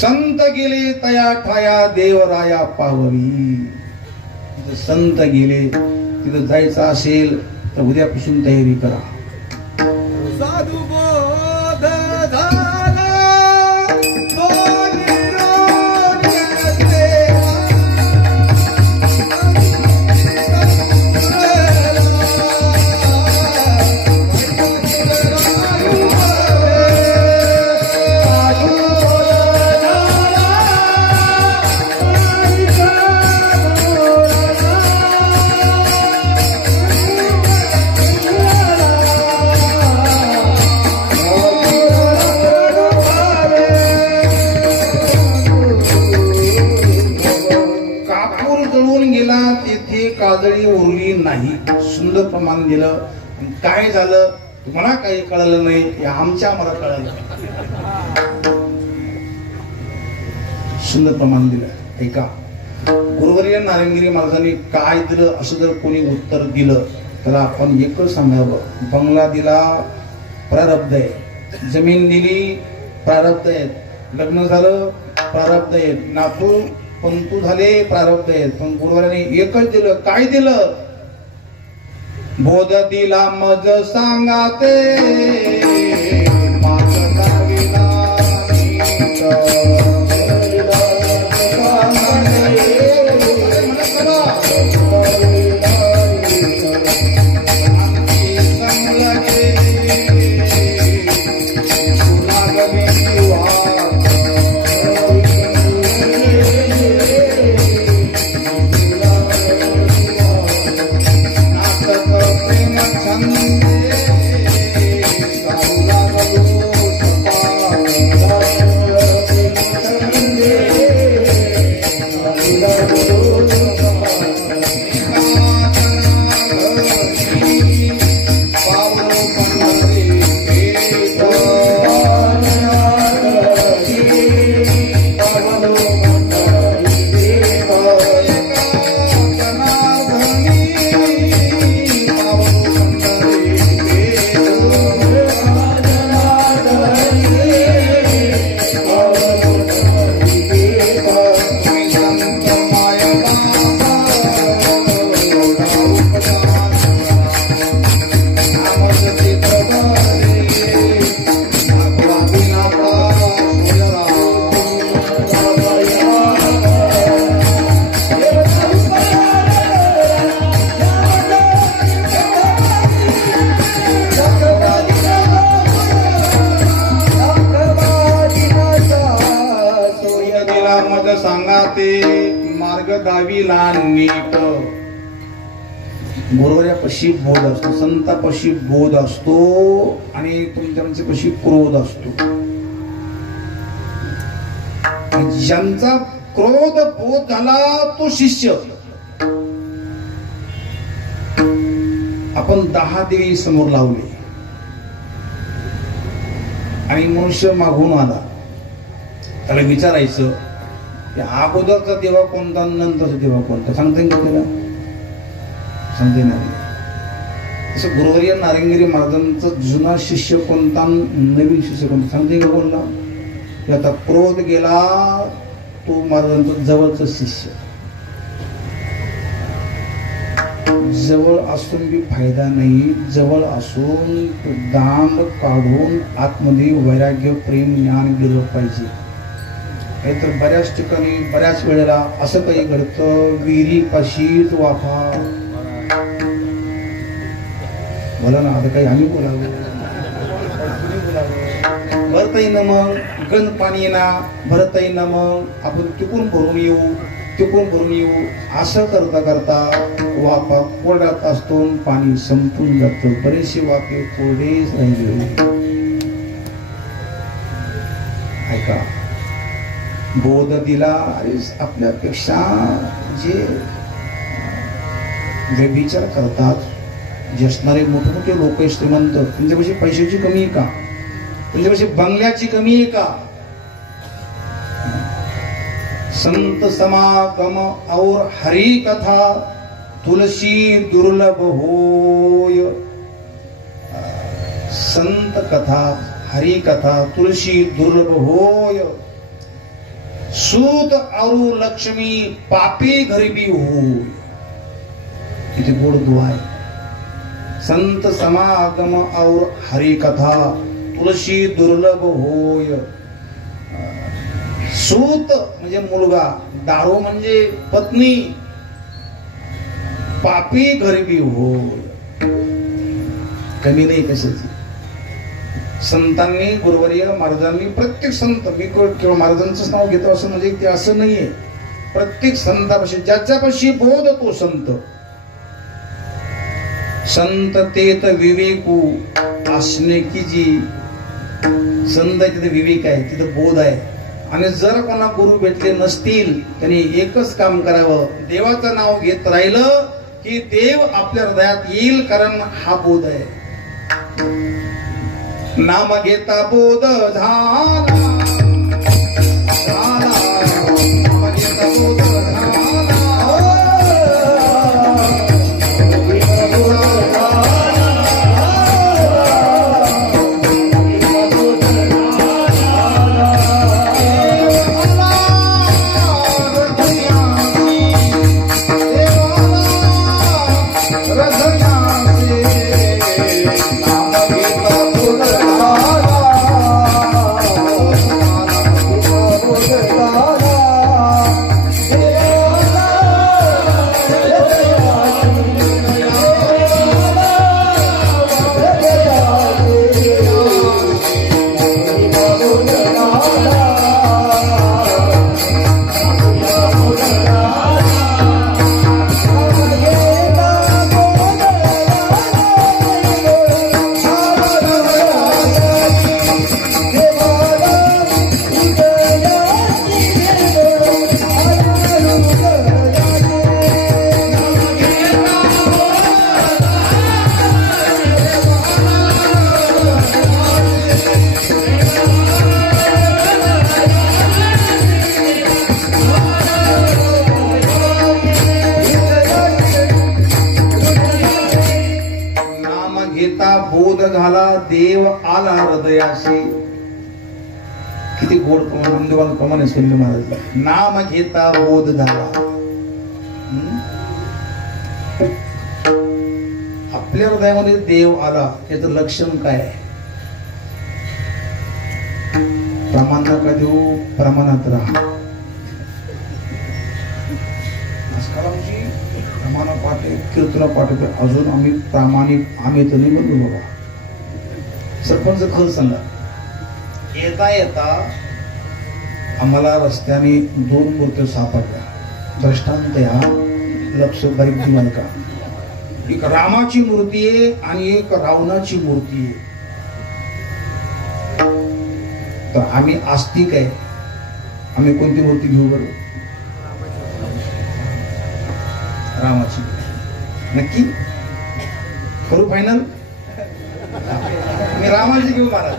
संत गेले तया ठाया देवराया पावरी. तिथं संत गेले, तिथं जायचं असेल तर उद्यापासून तयारी करा. साधू बोध झाला काजळी उरली नाही. सुंदर प्रमाण दिलं. काय झालं तुम्हाला काही कळलं नाही, हे आम्हाला कळलं. सुंदर प्रमाण दिलं. ऐका, गुरुवर्य नारायणगिरी महाराजांनी काय दिलं असं जर कोणी उत्तर दिलं त्याला आपण एकच सांगावं, बंगला दिला प्रारब्ध आहे, जमीन दिली प्रारब्ध आहेत, लग्न झालं प्रारब्ध आहेत, नातू पंतू झाले प्रारब्ध आहेत. पण गुरुवाराने एकच दिलं. काय दिलं? बोध दिला मज सांगाते गुरुवर्यापाशी बोध असतो, संतापाशी बोध असतो आणि तुमच्या पाशी क्रोध असतो. ज्यांचा क्रोध बोध झाला तो शिष्य. आपण 10 दिवे समोर लावले आणि मनुष्य मागून आला, त्याला विचारायचं की अगोदरचा देवा कोणता, नंतरचा देवा कोणता, सांगता येईल का त्याला? सांगता नाही. तसं गुरुवर्य नारायणगिरी महाराजांचा जुना शिष्य कोणता, नवीन शिष्य कोणता, सांगता येईल का कोणला? की आता क्रोध गेला तो महाराजांचा जवळचा शिष्य. जवळ असून बी फायदा नाही, जवळ असून दांड काढून आतमध्ये वैराग्य प्रेम ज्ञान गेलं पाहिजे. नाहीतर बऱ्याच ठिकाणी बऱ्याच वेळेला असं काही घडतं, विहिरीपाशीच वाफा. बोला ना, आता काही आम्ही बोलावं, भरता येईना, मग गंज पाणी येईना, भरता येईना, मग आपण तिकून भरून येऊ असं करता करता वाफा कोरड्यात असतो, पाणी संपून जातं. बरेचसे वाफे कोरडेच राहिले. ऐका, बोध दिला. आपल्यापेक्षा जे व्यभिचार करतात, जे असणारे मोठे मोठे लोक श्रीमंत, तुमच्यापाशी पैशाची कमी आहे का? तुमच्यापाशी बंगल्याची कमी आहे का? संत समागम और हरि कथा तुलसी दुर्लभ होय. संत कथा, हरि कथा, तुलसी दुर्लभ होय. सूत और लक्ष्मी पापी गरीबी होय. किती गोड दुआ आहे. संत समागम और हरि कथा तुलसी दुर्लभ होय. सूत म्हणजे मुलगा, दारू म्हणजे पत्नी, पापी गरीबी होय. कमी नाही कशाची. संतांनी, गुरुवर्य महाराजांनी, प्रत्येक संत, मी केवळ महाराजांचंच नाव घेतो असं म्हणजे ते असं नाहीये. प्रत्येक संतापाशी, ज्याच्यापाशी बोध तो संत. संत तेत विवेकू असणे की जी. संत आहे तिथे विवेक आहे, तिथे बोध आहे. आणि जर कोणा गुरु भेटले नसतील, त्यांनी एकच काम करावं, देवाचं नाव घेत राहिलं की देव आपल्या हृदयात येईल, कारण हा बोध आहे. नाम घेता बोध झाला, नाम घेता बोध देव आला हृदयाशी. किती गोड प्रमाणे सुनले महाराज. नाम घेता बोध झाला. आपल्या हृदयामध्ये देव आला, याचं लक्षण काय आहे? प्रमाण नका देऊ, प्रमाणात राहा. प्रमाण पाठे, कीर्तन पाठे, अजून आम्ही प्रामाणिक, आम्ही तर नाही म्हणलो बाबा. सरपंच खरं सांगा, येता येता आम्हाला रस्त्याने 2 मूर्ती सापडल्या. दृष्टांत या लक्ष बारीक दिवाल का. एक रामाची मूर्ती आहे आणि एक रावणाची मूर्ती आहे. तर आम्ही आस्तिक आहे, आम्ही कोणती मूर्ती घेऊ बरं? रामाची नक्की करू फायनल. मी रामाची घेऊ महाराज.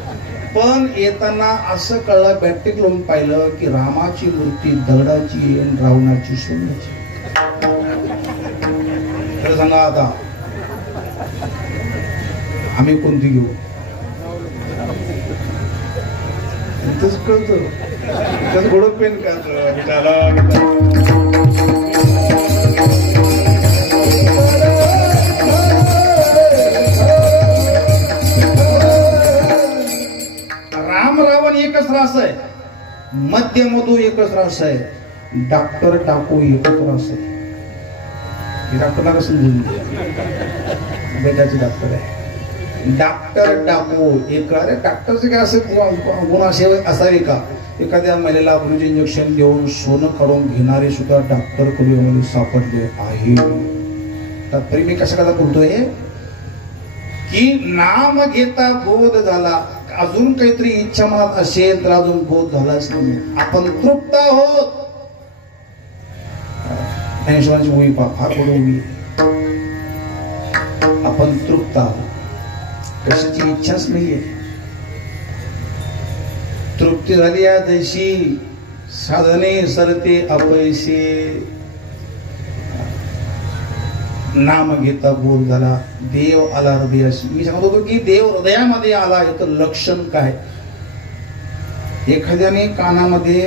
पण येताना असं कळलं, बॅटिक लावून पाहिलं की रामाची मूर्ती दगडाची आणि रावणाची सोन्याची. तर सांगा आता आम्ही कोणती घेऊ? इथंच कळतं त्यात घोडं पेन राम रावण एकच रास आहे, मध्य मधू एकच रास आहे, डॉक्टर टाकू एकच रास आहे. डॉक्टरला कसं बेटाची डॉक्टर आहे, डॉक्टर टाकू एक. अरे डॉक्टरचे काय असं गुण असावे का? एखाद्या महिलेला गुरुजी इंजेक्शन देऊन सोनं काढून घेणारे सुद्धा डॉक्टर कडे सापडले आहे. तात्पर्य मी कशाला बोलतोय की नाम घेता बोध झाला, अजून काहीतरी इच्छा मनात असेल तर अजून बोध झालाच नाही. आपण तृप्त आहोत. ज्ञानेश्वरांची उभी फार मोठी उभी. आपण तृप्त आहोत, कशाची इच्छाच नाहीये. तृप्ती झाली या जैशी साधने सरते अपयशी. नाम घेता बोध झाला, देव आला हृदयाशी. मी सांगत होतो की देव हृदयामध्ये आला याचं लक्षण काय? एखाद्याने कानामध्ये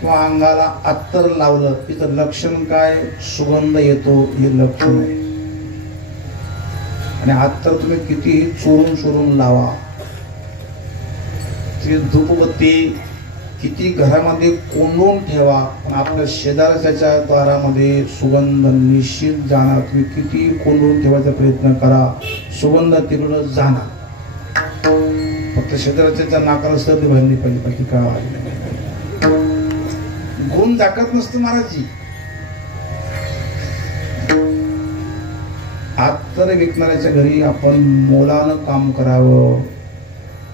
किंवा अंगाला अत्तर लावलं तिचं लक्षण काय? सुगंध येतो, हे लक्षण आहे. आणि अत्तर तुम्ही कितीही चोरून चोरून लावा, ती धूपबत्ती किती घरामध्ये कोंडून ठेवा, पण आपल्या शेजारच्या दारामध्ये सुगंध निश्चित जाणार. तुम्ही किती कोंडून ठेवायचा प्रयत्न करा, सुगंध तिकडं जाणार. फक्त शेजारच्या नाकाला सर्दी भरली पाहिजे, बाकी काय गुण दाखवत नसतं महाराजजी. अत्तर विकणाऱ्याच्या घरी आपण मोलानं काम करावं,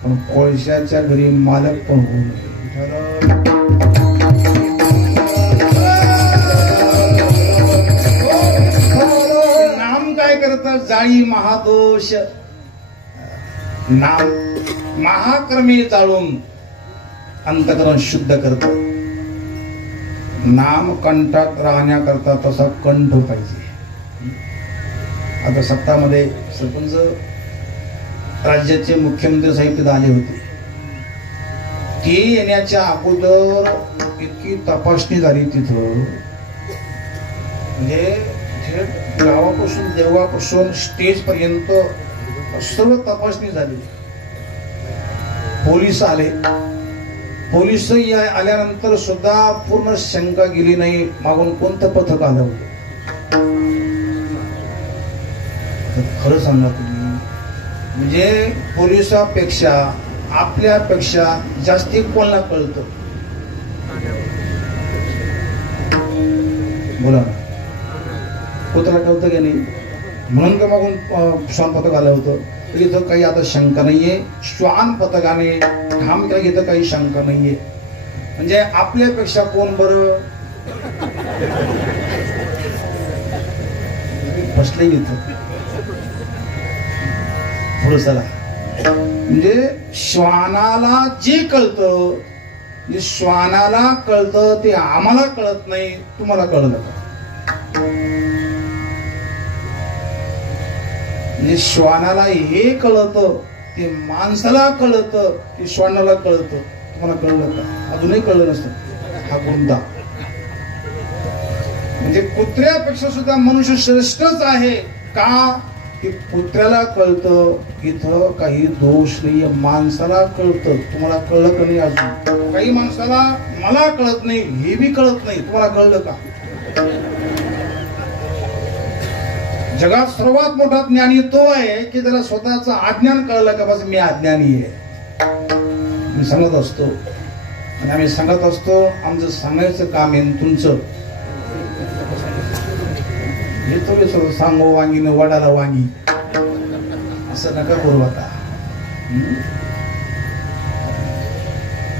पण कोळशाच्या घरी मालक पण होऊ नये. नाम काय करतात? जाळी महादोष. नाम महाक्रमे चालून अंतकरण शुद्ध करत. नाम कंठात राहण्याकरता तसा कंठ पाहिजे. आता सत्तामध्ये सरपंच राज्याचे मुख्यमंत्री साहेब तिथे आले होते. ते येण्याच्या अगोदर इतकी तपासणी झाली तिथं, म्हणजे गावापासून देवापासून स्टेज पर्यंत सर्व तपासणी झाली. पोलीस आले. पोलीस आल्यानंतर सुद्धा पूर्ण शंका गेली नाही मागून कोणतं पथक आलं होतं. खरं सांगा तुम्ही, म्हणजे पोलिसापेक्षा आपल्यापेक्षा जास्ती कोणाला कळतं? बोला ना, कोणाला कळतं की नाही? म्हणून का मागून श्वान पथक आलं होतं. तर इथं काही आता शंका नाहीये. श्वान पथकाने ठाम काय घेतं, काही शंका नाहीये. म्हणजे आपल्यापेक्षा कोण बरं बसले इथं पुढे चला. म्हणजे श्वानाला जे कळतं, जे श्वानाला कळतं ते आम्हाला कळत नाही. तुम्हाला कळलं का? म्हणजे श्वानाला हे कळतं ते माणसाला कळतं, ते श्वानाला कळतं. तुम्हाला कळलं का? अजूनही कळलं नसतं. हा कोणता? म्हणजे कुत्र्यापेक्षा सुद्धा मनुष्य श्रेष्ठच आहे. का? की कुत्र्याला कळतं इथं काही दोष नाहीये, माणसाला कळतं. तुम्हाला कळलं का नाही? अजून काही माणसाला मला कळत नाही, हे बी कळत नाही. तुम्हाला कळलं का? जगात सर्वात मोठा ज्ञानी तो आहे की त्याला स्वतःचं अज्ञान कळलं का बस मी अज्ञानी आहे. मी सांगत असतो आणि आम्ही सांगत असतो. आमचं सांगायचं काम आहे तुमचं. हे तुम्ही सांगो वांगी वडाला वांगी असं नका करू आता.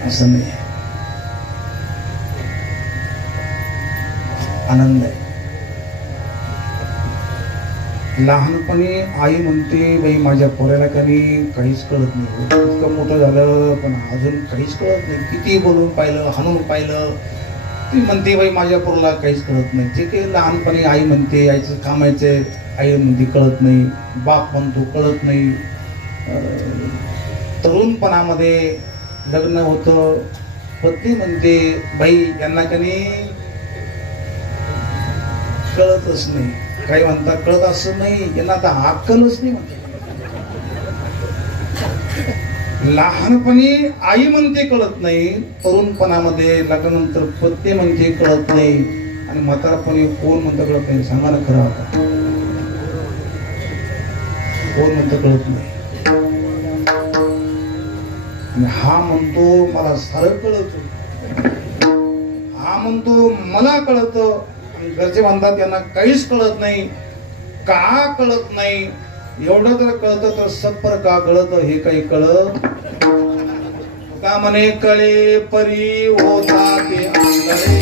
असं नाही. आनंद आहे. लहानपणी आई म्हणते बाई माझ्या पोऱ्याला कधी काहीच कळत नाही, इतकं मोठं झालं पण अजून काहीच कळत नाही, किती बोलून पाहिलं हाणून पाहिलं, ती म्हणते बाई माझ्या पोराला काहीच कळत नाही. ते काही लहानपणी आई म्हणते, आईचं कामायचं, आई म्हणते कळत नाही, बाप म्हणतो कळत नाही. तरुणपणामध्ये लग्न होतं, पत्नी म्हणते बाई यांना कधी कळतच नाही, काही म्हणतात कळत असं नाही, यांना आता अक्कलच नाही म्हणते. लहानपणी आई म्हणते कळत नाही, तरुणपणामध्ये लग्नानंतर पत्नी म्हणते कळत नाही, आणि म्हातारपणी कोण म्हणतं कळत नाही. सांगा ना खरं, आता कोण म्हणतं कळत नाही. आणि हा म्हणतो मला सारं कळत, हा म्हणतो मला कळत, घरचे म्हणतात त्यांना काहीच कळत नाही. का कळत नाही? एवढं जर कळतं तर सप्पर का कळत हे काही कळत का? म्हणे कळे परी होता ते आंधळे,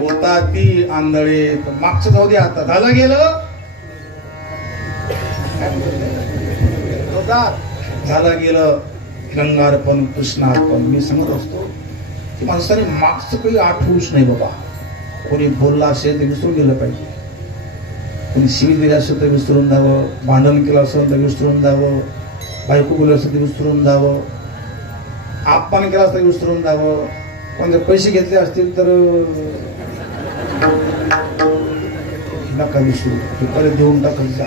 होता ती आंधळे. मागचं जाऊ दे, आता झालं गेलं, झालं गेलं. रंगार्पण कृष्णार्पण. मी सांगत असतो की माणसाने मागचं काही आठवूच नाही बाबा. कोणी बोलला असेल तर विसरून गेलं पाहिजे, कोणी शिवी दिली असेल तर विसरून जावं, भांडण केलं असेल तर विसरून जावं, बायको बोललं असेल तर विसरून जावं, अपमान केला असं विसरून जावं, पण जर पैसे घेतले असतील तर नका विसरू, परत देऊन टाकायचं.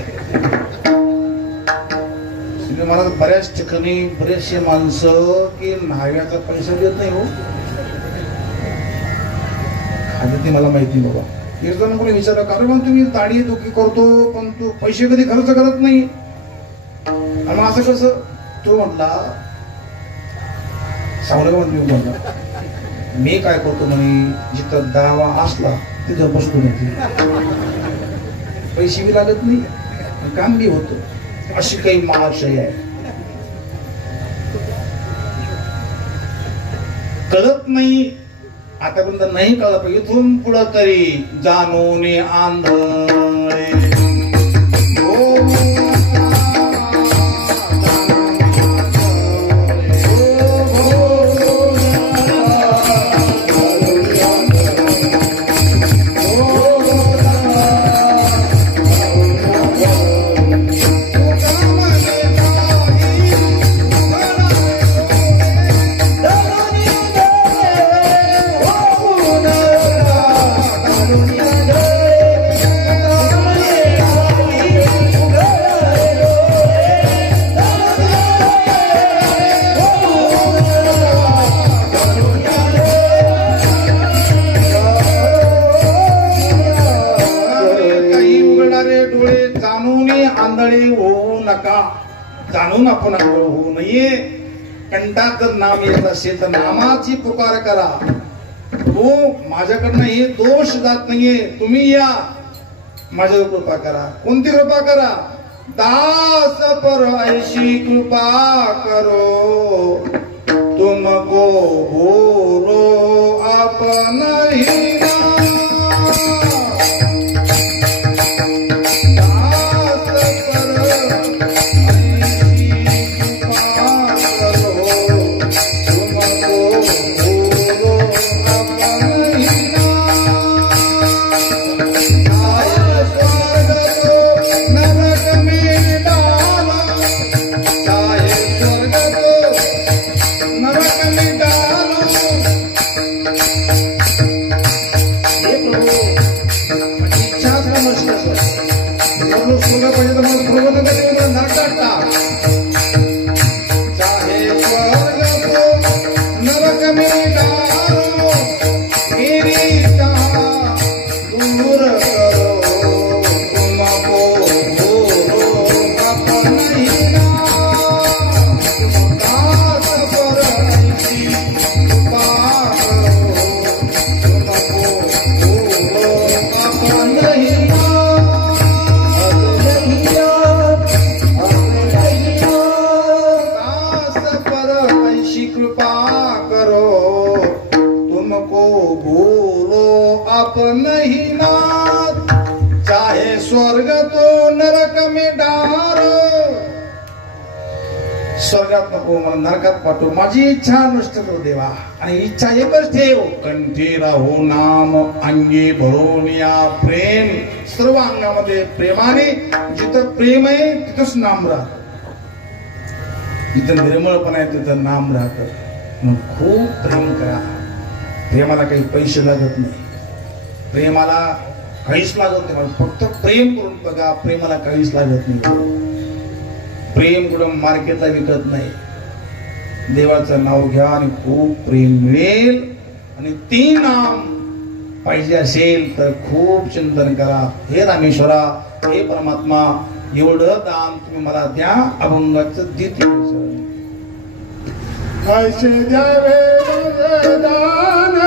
मला बऱ्याच ठिकाणी बरेचसे माणसं की न्हाव्याचा पैसा देत नाही हो, खाली ते मला माहिती नाही बाबा. कीर्तन कोणी विचारलं कारण मग तुम्ही दाढी दुखी करतो पण तू पैसे कधी खर्च करत नाही, आणि असं कसं? तो म्हटला सावरगावात मी म्हणला मी काय करतो म्हणे, जिथं दावा असला तिथं बसतो नाही, पैसे बी लागत नाही काम बी होतं. अशी काही महाशय आहे. कळत नाही, आतापर्यंत नाही कळलं पाहिजे. इथून पुढं तरी जाणून आंधळे जाणून आपण होऊ नये. कंटाकर नाम येत असेल तर नामाची पुकार करा. तो माझ्याकडनं हे दोष जात नाहीये, तुम्ही या माझ्यावर कृपा करा. कोणती कृपा करा? दास पर ऐशी कृपा करो, तुमको बोलो आपण दास पर ऐसी कृपा करो, तुमको भूलो अपन ही नाथ, चाहे स्वर्ग तो नरक में डारो. स्वर्गात नको, मला नरकात पाठव, माझी इच्छा नष्ट करू देवा. आणि इच्छा एकच ठेव, कंठी राहो नाम, अंगी भरून या प्रेम. सर्व अंगामध्ये प्रेमाने, जिथं प्रेम आहे तिथंच नाम राहत, जिथं निर्मळपणा आहे तिथं नाम राहत. मग खूप प्रेम करा. प्रेमाला काही पैसे लागत नाही, प्रेमाला काहीच लागत नाही. फक्त प्रेम करून बघा, प्रेमाला काहीच लागत नाही. प्रेम कुठं मार्केटला विकत नाही. देवाचं नाव घ्या आणि खूप प्रेम मिळेल. आणि ते नाम पाहिजे असेल तर खूप चिंतन करा. हे रामेश्वरा, हे परमात्मा, एवढं दान तुम्ही मला द्या, अभंगाचं देते. कैसे द्यावे दान,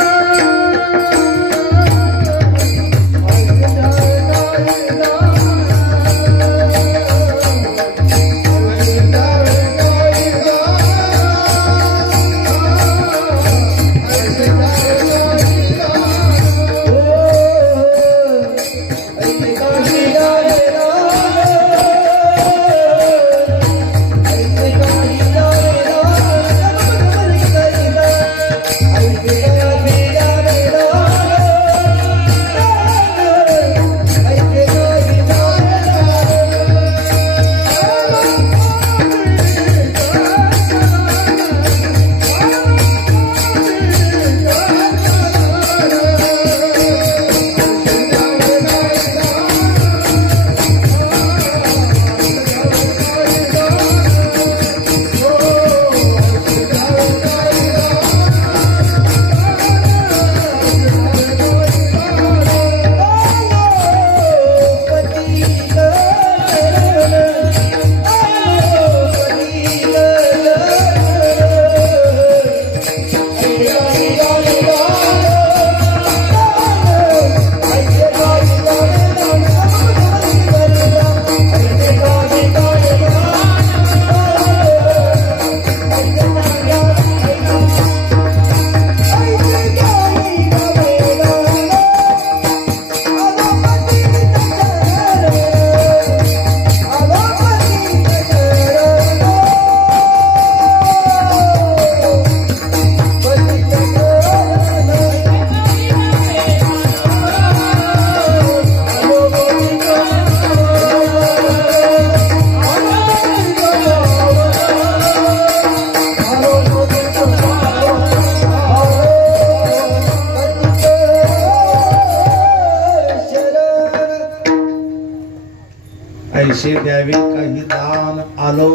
ऐसे द्यावे काही दान, आलो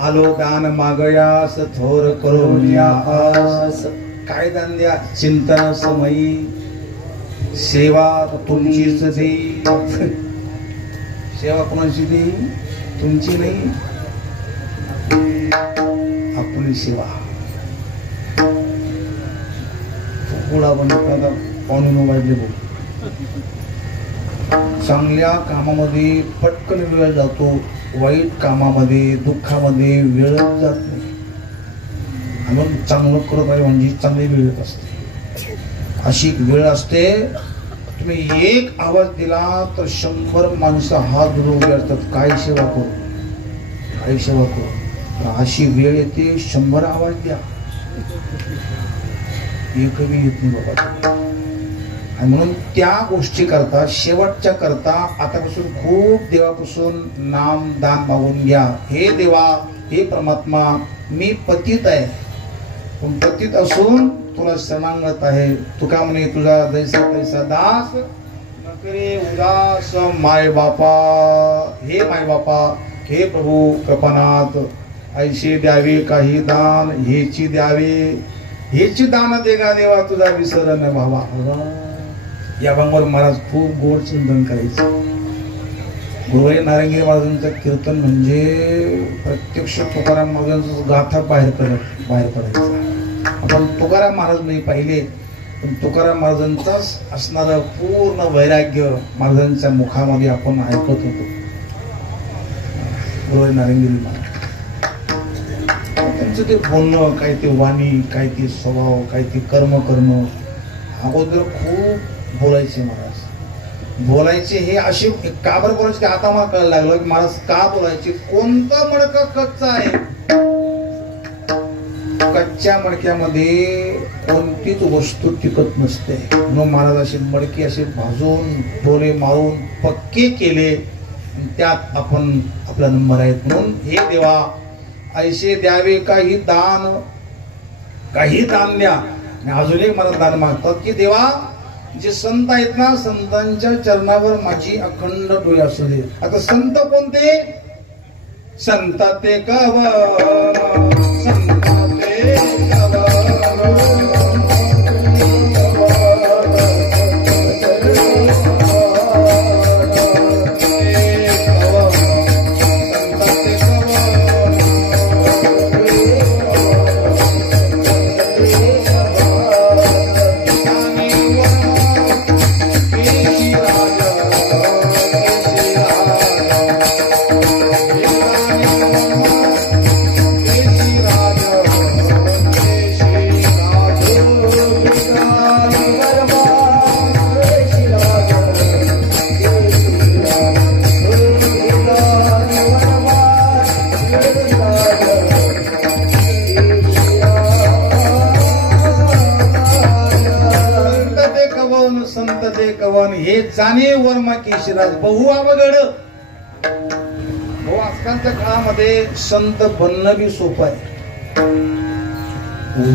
आलो दान मागयास, थोर करून या आस. काय दान द्या? चिंतन समयी, सेवा तुमचीच देई. सेवा कोणाची देई? तुमची नाही, आपली सेवा. फुकुळा बनवता पाणी वाजले बोल. चांगल्या कामामध्ये पटकन वेळ जातो, वाईट कामामध्ये दुःखामध्ये वेळ जात नाही. म्हणून चांगलं करत आहे म्हणजे चांगली वेळ असते, अशी वेळ असते. तुम्ही एक आवाज दिला तर 100 माणसं हात धरून असतात, काय सेवा करू, काय सेवा करू. अशी वेळ येते, 100 आवाज द्या, एकही येत नाही बाबा. आणि म्हणून त्या गोष्टी करता, शेवटच्या करता आतापासून खूप देवापासून नाम दान मागून घ्या. हे देवा, हे परमात्मा, मी पतित आहे, पण पतित असून तुला शरणागत आहे. तुका म्हणे तुझा दैसा तैसा दास, न करे उदास माय बापा. हे माय बापा, हे प्रभू कृपानाथ, ऐसे द्यावे काही दान, हेची द्यावे, हेची दान देगा देवा, तुझा विसर न व्हावा. या भागावर महाराज खूप गोड चिंतन करायचं. गुरुवारी नारायणगिरी महाराजांचं कीर्तन म्हणजे प्रत्यक्ष तुकाराम महाराजांचं गाथा बाहेर पडायचा. आपण तुकाराम महाराज नाही पाहिले, पण तुकाराम महाराजांचाच असणारं पूर्ण वैराग्य महाराजांच्या मुखामध्ये आपण ऐकत होतो. गुरुवारी नारायणगिरी महाराज त्यांचं ते बोलणं, काय ते वाणी, काय ते स्वभाव, काय ते कर्म करणं, अगोदर खूप बोलायचे महाराज. बोलायचे हे असे का बरं बोलायचे की आता मला कळायला लागलं की महाराज का बोलायचे. कोणतं मडकं कच्चं आहे, कच्च्या मडक्यामध्ये कोणतीच वस्तू टिकत नसते. म्हणून महाराज असे मडके असे भाजून डोले मारून पक्के केले, त्यात आपण आपला नंबर आहेत. म्हणून हे देवा ऐसे द्यावे काही दान, काही दान द्या. अजून एक मला दान मागतात की देवा जे संत आहेत ना, संतांच्या चरणावर माझी अखंड डोळे असू दे. आता संत कोणते? संत ते कवन, संत ते कवन, संत ते कवन हे जाणे वर्मा केशराज बहु अवघड. आजकालच्या काळामध्ये संत बनणं बी सोपं आहे,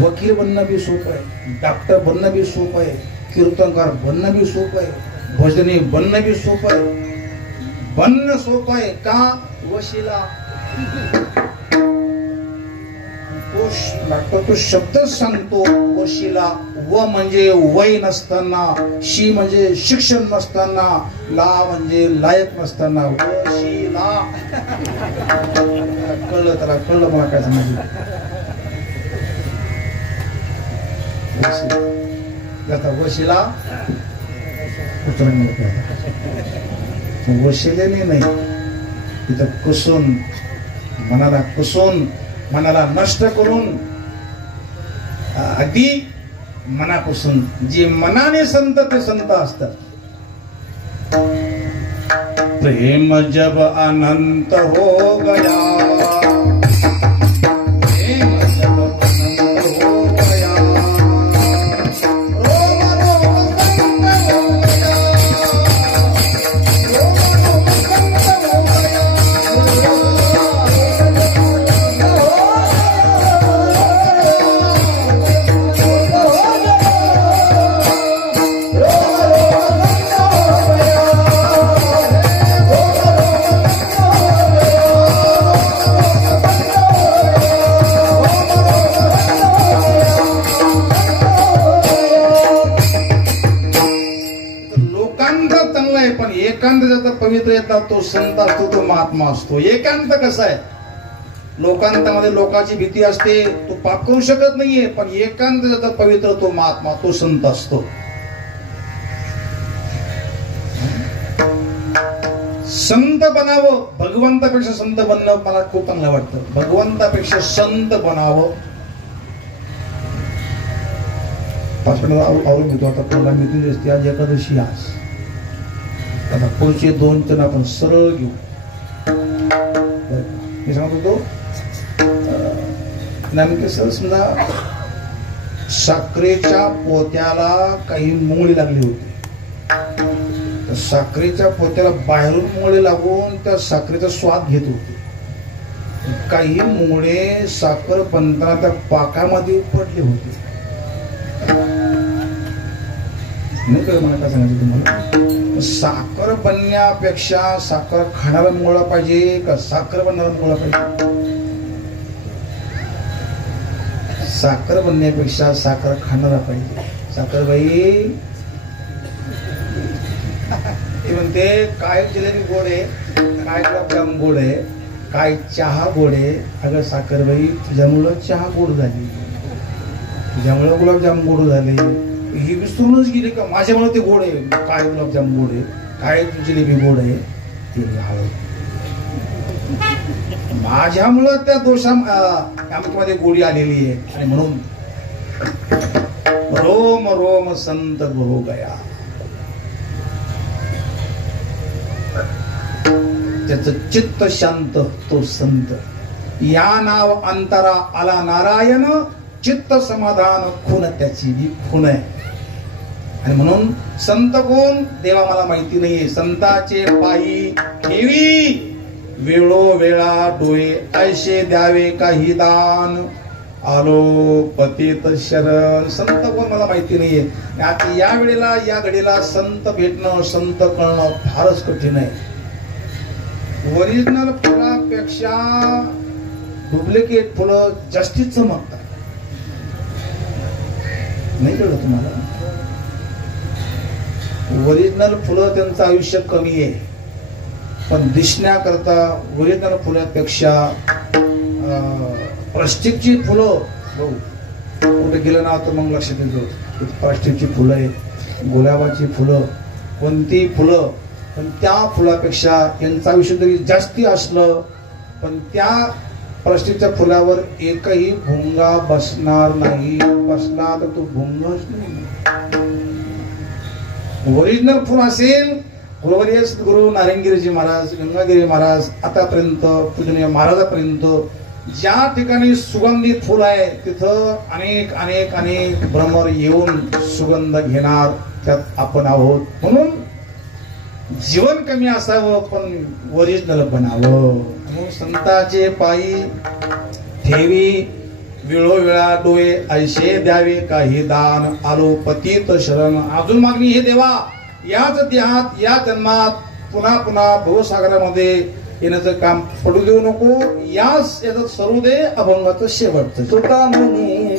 वकील बनणं बी सोपं आहे, डॉक्टर बनणं बी सोपं आहे, कीर्तनकार बनणं बी सोपं आहे, भजनी बनणं बी सोपं आहे. बनणं सोपं आहे का? वशिला. तो शब्द सांगतो वशिला. व म्हणजे वय नसताना, शी म्हणजे शिक्षण नसताना, ला म्हणजे लायक नसताना, वशिला. कळलं त्याला, कळलं मला काय सांगायचं. वशिला वशिलेने नाही, तिथं कुसून मनाला, कुसून मनाला नष्ट करून, अगदी मनापासून जे मनाने संत ते संत असतात. प्रेम जब अनंत हो गया, एकांत ज्याचा पवित्र येतात तो संत असतो, तो महात्मा असतो. एकांत कसा आहे? लोकांतामध्ये लोकांची भीती असते, तो पाप करू शकत नाहीये. पण एकांत ज्याचा पवित्र तो महात्मा, तो संत असतो. संत बनावं, भगवंतापेक्षा संत बनणं मला खूप चांगलं वाटतं. भगवंतापेक्षा संत बनावं. 5 मिनिट आवरून घेतो आता. पहिला मिळून असते आज एकादशी. आज आता पुढचे 2 टन आपण सरळ घेऊ. मी सांगत होतो नेमके सर, समजा साखरेच्या पोत्याला काही मुंगळे लागली होती. तर साखरेच्या पोत्याला बाहेरून मुंगळे लागून त्या साखरेचा स्वाद घेत होते. काही मुंगळे साखर बनताना त्या पाकामध्ये पडले होते. नाही काय मला काय सांगायचं तुम्हाला? साखर बनण्यापेक्षा साखर खाणारा मुळा पाहिजे का साखर बनणारा मुळा पाहिजे? साखर बनण्यापेक्षा साखर खाणारा पाहिजे. साखर बाई ते म्हणते काय जिलेबी गोड आहे, काय गुलाबजाम गोड आहे, काय चहा गोड आहे. अगं साखर बाई तुझ्यामुळं चहा गोड झाली, तुझ्यामुळं गुलाबजाम गोड झाले. ही विसरूनच गेली का माझ्यामुळे ते गोड आहे. काय गुलाबजाम गोड आहे, काय जिलेबी गोड आहे. ते हळद माझ्यामुळं त्या आमच्यामध्ये गोडी आलेली आहे. आणि म्हणून रोम रोम संत गुरु गया, त्याच चित्त शांत तो संत. या नाव अंतरा आला नारायण, चित्त समाधान खून त्याची ही खून आहे. आणि म्हणून संत कोण देवा मला माहिती नाहीये. संताचे पायी ठेवी वेळोवेळा डोळे, ऐसे द्यावे काही दान, आलो पतित शरण. संत कोण मला माहिती नाहीये. आता या वेळेला या घडीला संत भेटणं, संत कळणं फारच कठीण आहे. ओरिजिनल फुलापेक्षा डुप्लिकेट फुलं जास्तीच चमकतात. नाही कळलं तुम्हाला? ओरिजिनल फुलं त्यांचं आयुष्य कमी आहे, पण दिसण्याकरता ओरिजिनल फुलापेक्षा प्लास्टिकची फुलं कुठे गेलं ना तर मग लक्षात येतो. प्लास्टिकची फुलं आहे, गुलाबाची फुलं, कोणती फुलं, पण त्या फुलापेक्षा यांचं आयुष्य जरी जास्ती असलं पण त्या प्लास्टिकच्या फुलावर एकही भुंगा बसणार नाही. बसला तर तो भुंगच नाही. ओरिजिनल फुल असेल. गुरुवर्य गुरु नारायणगिरीजी महाराज, गंगागिरी महाराज, आतापर्यंत पूजनीय महाराजापर्यंत ज्या ठिकाणी सुगंधित फुल आहे तिथं अनेक अनेक अनेक भ्रमर येऊन सुगंध घेणार, त्यात आपण आहोत. म्हणून जीवन कमी असावं पण ओरिजिनल बनावं. म्हणून संताचे पायी ठेवी वेळोवेळा डोळे, ऐसे द्यावे काही दान, आलो पतित शरण. अजून मागणी हे देवा, याच देहात या जन्मात पुन्हा पुन्हा भवसागरामध्ये येण्याचं काम पडू देऊ नको. याच याचं सरू दे अभंगाचं शेवटचं. तुका म्हणे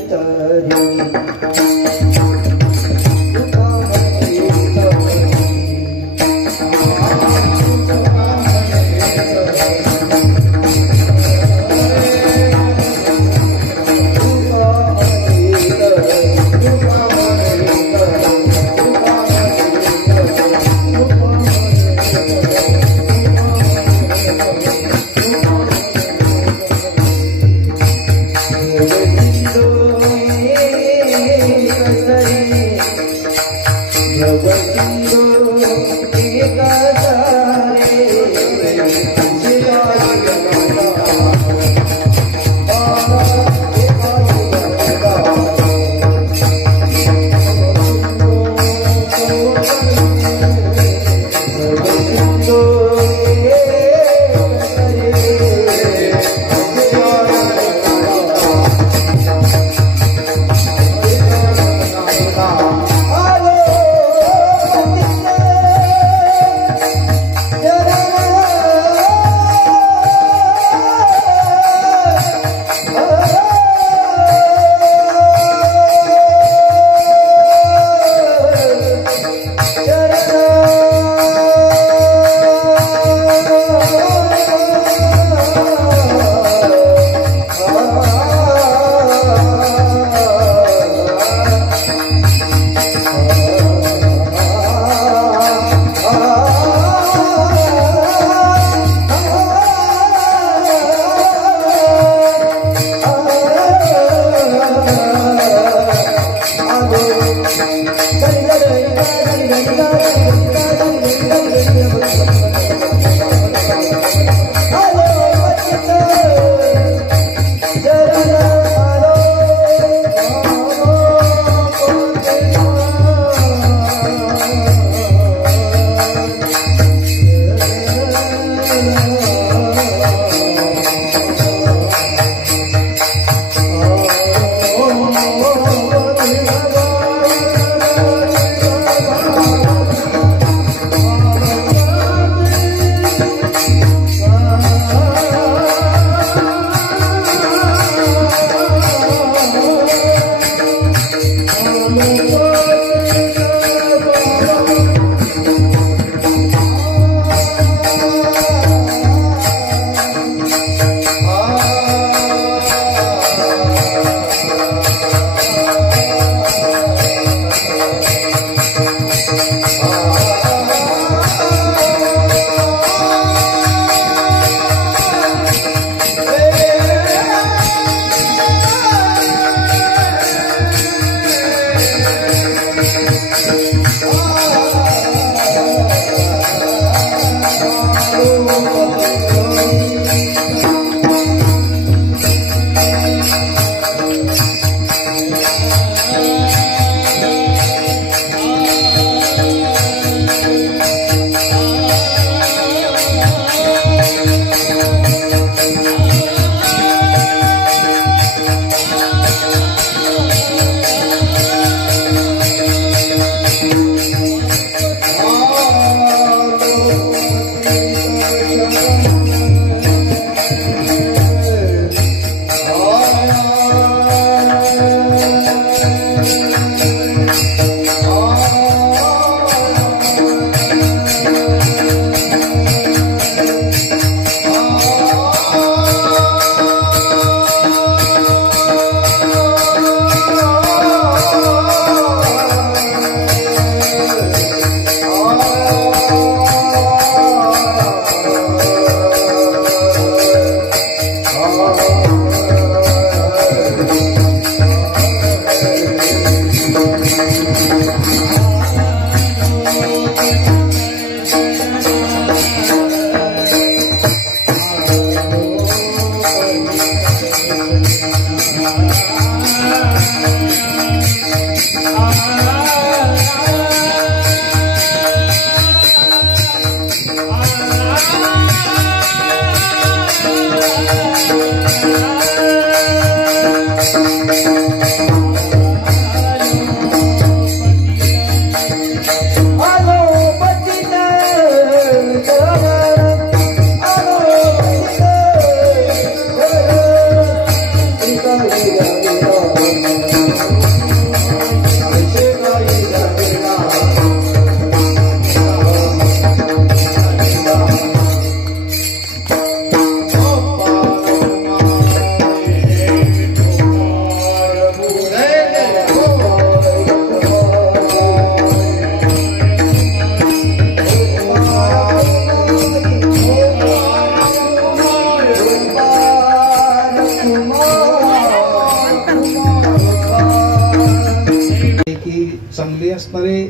चांगले असणारे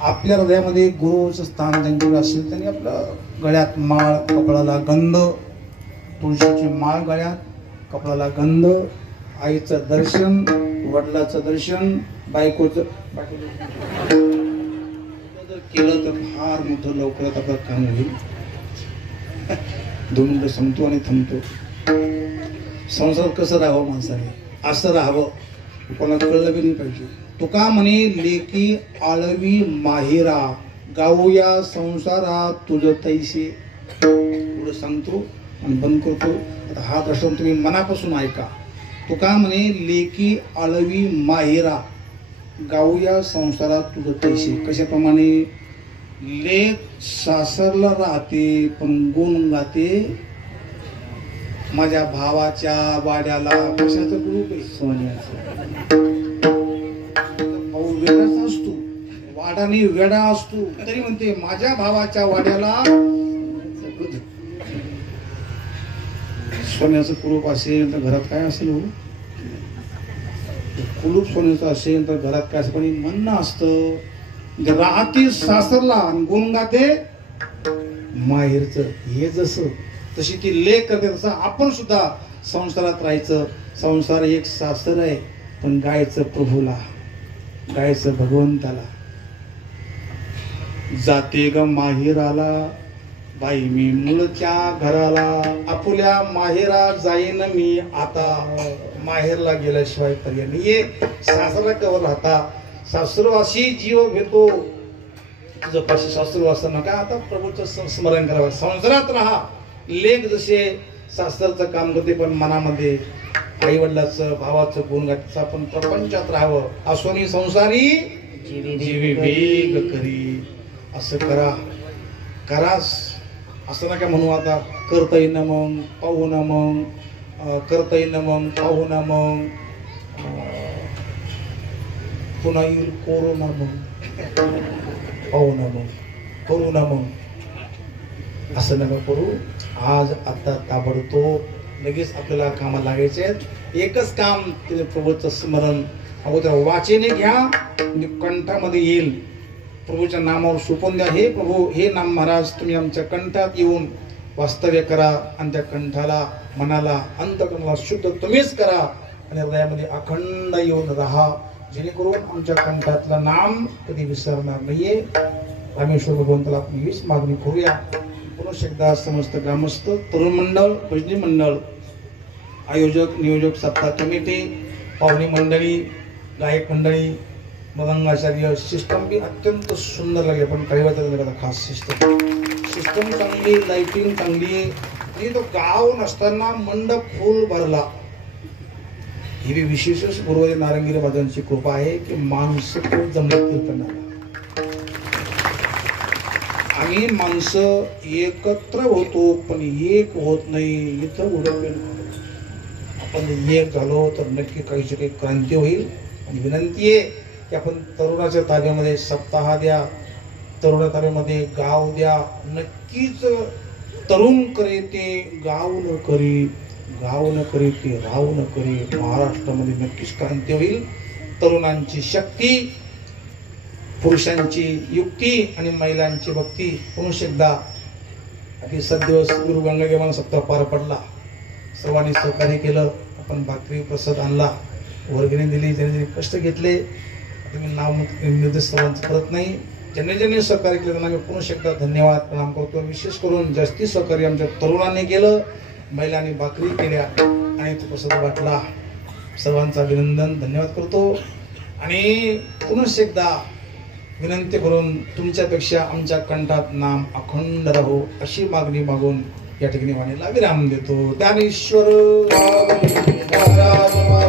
आपल्या हृदयामध्ये गुरुचं स्थान ज्यांच्यावर असेल त्यांनी आपलं गळ्यात माळ, कपाळाला गंध, तुळशीची माळ गळ्यात, कपाळाला गंध, आईचं दर्शन, वडिलाचं दर्शन, बायकोचं केलं तर फार मोठं लवकरात आपलं काम होईल. 2 मिनिटं संपतो आणि थांबतो. संसार कसं राहावं माणसाने, असं राहावं कोणाला कळलं बी नाही पाहिजे. तुका म्हणे लेकी आळवी माहेरा, गाऊया संसारा तुझ तैसे. पुढे सांगतो आणि बंद करतो. आता हा प्रश्न तुम्ही मनापासून ऐका. तुका म्हणे लेकी आळवी माहेरा, गाऊया संसारात तुझ तैसे. कशाप्रमाणे लेक सासरला राहते पण गुण गाते माझ्या भावाच्या वाड्याला. कशाचं ग्रुप आहे? सोन्याचं. भाऊ वेडाचा असतो, वाडाने वेडा असतो, तरी म्हणते माझ्या भावाच्या वाड्याला सोन्याचं कुलूप असेल तर घरात काय असेल हो? कुलूप सोन्याचं असेल तर घरात काय असेल. पण म्हणणं असतं राहते सासरला आणि गुण गाते माहेरचं. हे जसं तशी ती लेख करते तसं आपण सुद्धा संसारात राहायचं. संसार एक सासर आहे पण गायचं प्रभूला, गायचं भगवंताला. जाते ग माहेराला बाई मी मूळच्या घराला, आपुल्या माहेरा जाईन मी आता. माहेरला गेल्याशिवाय पर्याय नाहीये. सासरा कवर राहता, सासरवासी जीव घेतो. तुझं पाशी सासरवास नका, आता प्रभूचं स्मरण करावं. संसारात राहा. लेख जसे सासरचं काम करते पण मनामध्ये आई वडिलाचं, भावाचं गुण गायचं. आपण प्रपंचात राहावं. असोनी संसारी जीवी वेग करी. असं करा, करास असं नका म्हणू आता करता येईन मग पाहू ना मग, करता येईन मग पाहू ना मग, पुन्हा येईल कोरोना मग पाहू ना मग, करू ना मग. असं नका करू. आज आता ताबडतोब लगेच आपल्याला कामाला लागायचे आहेत. एकच काम तिथे प्रभूचं स्मरण अगोदर वाचेने घ्या म्हणजे कंठामध्ये येईल. प्रभूच्या नामावर सोपून द्या. हे प्रभू, हे नाम महाराज तुम्ही आमच्या कंठात येऊन वास्तव्य करा आणि त्या कंठाला, मनाला, अंतकरणाला शुद्ध तुम्हीच करा. आणि हृदयामध्ये अखंड येऊन राहा, जेणेकरून आमच्या कंठातलं नाम कधी विसरणार नाहीये. रामेश्वर भगवंताला आपण हीच मागणी करूया. पुनः एकदा समस्त ग्रामस्थ, तरुण मंडळ, भजनी मंडळ, आयोजक, नियोजक, सप्ताह कमिटी, पाहुणी मंडळी, गायक मंडळी, मृदंगाचार्य, सिस्टम बी अत्यंत सुंदर लागली. पण काही वाजता खास सिस्टम चांगली, लाइटिंग चांगली. आणि तो गाव नसताना मंडप फुल भरला. ही बी विशेषच गुरुवारी नारंगी महाराजांची कृपा आहे की माणसं खूप जमत कीर्तनाला. आम्ही माणसं एकत्र होतो पण एक होत नाही. इथं उडत आपण एक झालो तर नक्की काहीची काही क्रांती होईल. आणि विनंती आहे की आपण तरुणाच्या ताब्यामध्ये सप्ताह द्या, तरुणा ताब्यामध्ये गाव द्या. नक्कीच तरुण करे ते गाव न करी, गाव न करी ते राव न करी. महाराष्ट्रामध्ये नक्कीच क्रांती होईल. तरुणांची शक्ती, पुरुषांची युक्ती आणि महिलांची भक्ती. पुन्हा एकदा अगदी सदिवस गुरु गंगादेवांना सप्ताह पार पडला. सर्वांनी सहकार्य केलं. आपण भाकरी प्रसाद आणला, वर्गणी दिली, ज्यांनी कष्ट घेतले. मी नाव निर्देश सर्वांचं करत नाही. ज्यांनी सहकार्य केलं त्यांना मी पुन्हा एकदा धन्यवाद प्रणाम करतो. विशेष करून जास्ती सहकार्य आमच्या तरुणांनी केलं, महिलांनी भाकरी केल्या आणि तो प्रसाद वाटला. सर्वांचं अभिनंदन, धन्यवाद करतो. आणि पुन्हा एकदा विनंती करून तुमच्यापेक्षा आमच्या कंठात नाम अखंड राहो अशी मागणी मागून या ठिकाणी वाणीला विराम देतो. ज्ञानेश्वर महाराज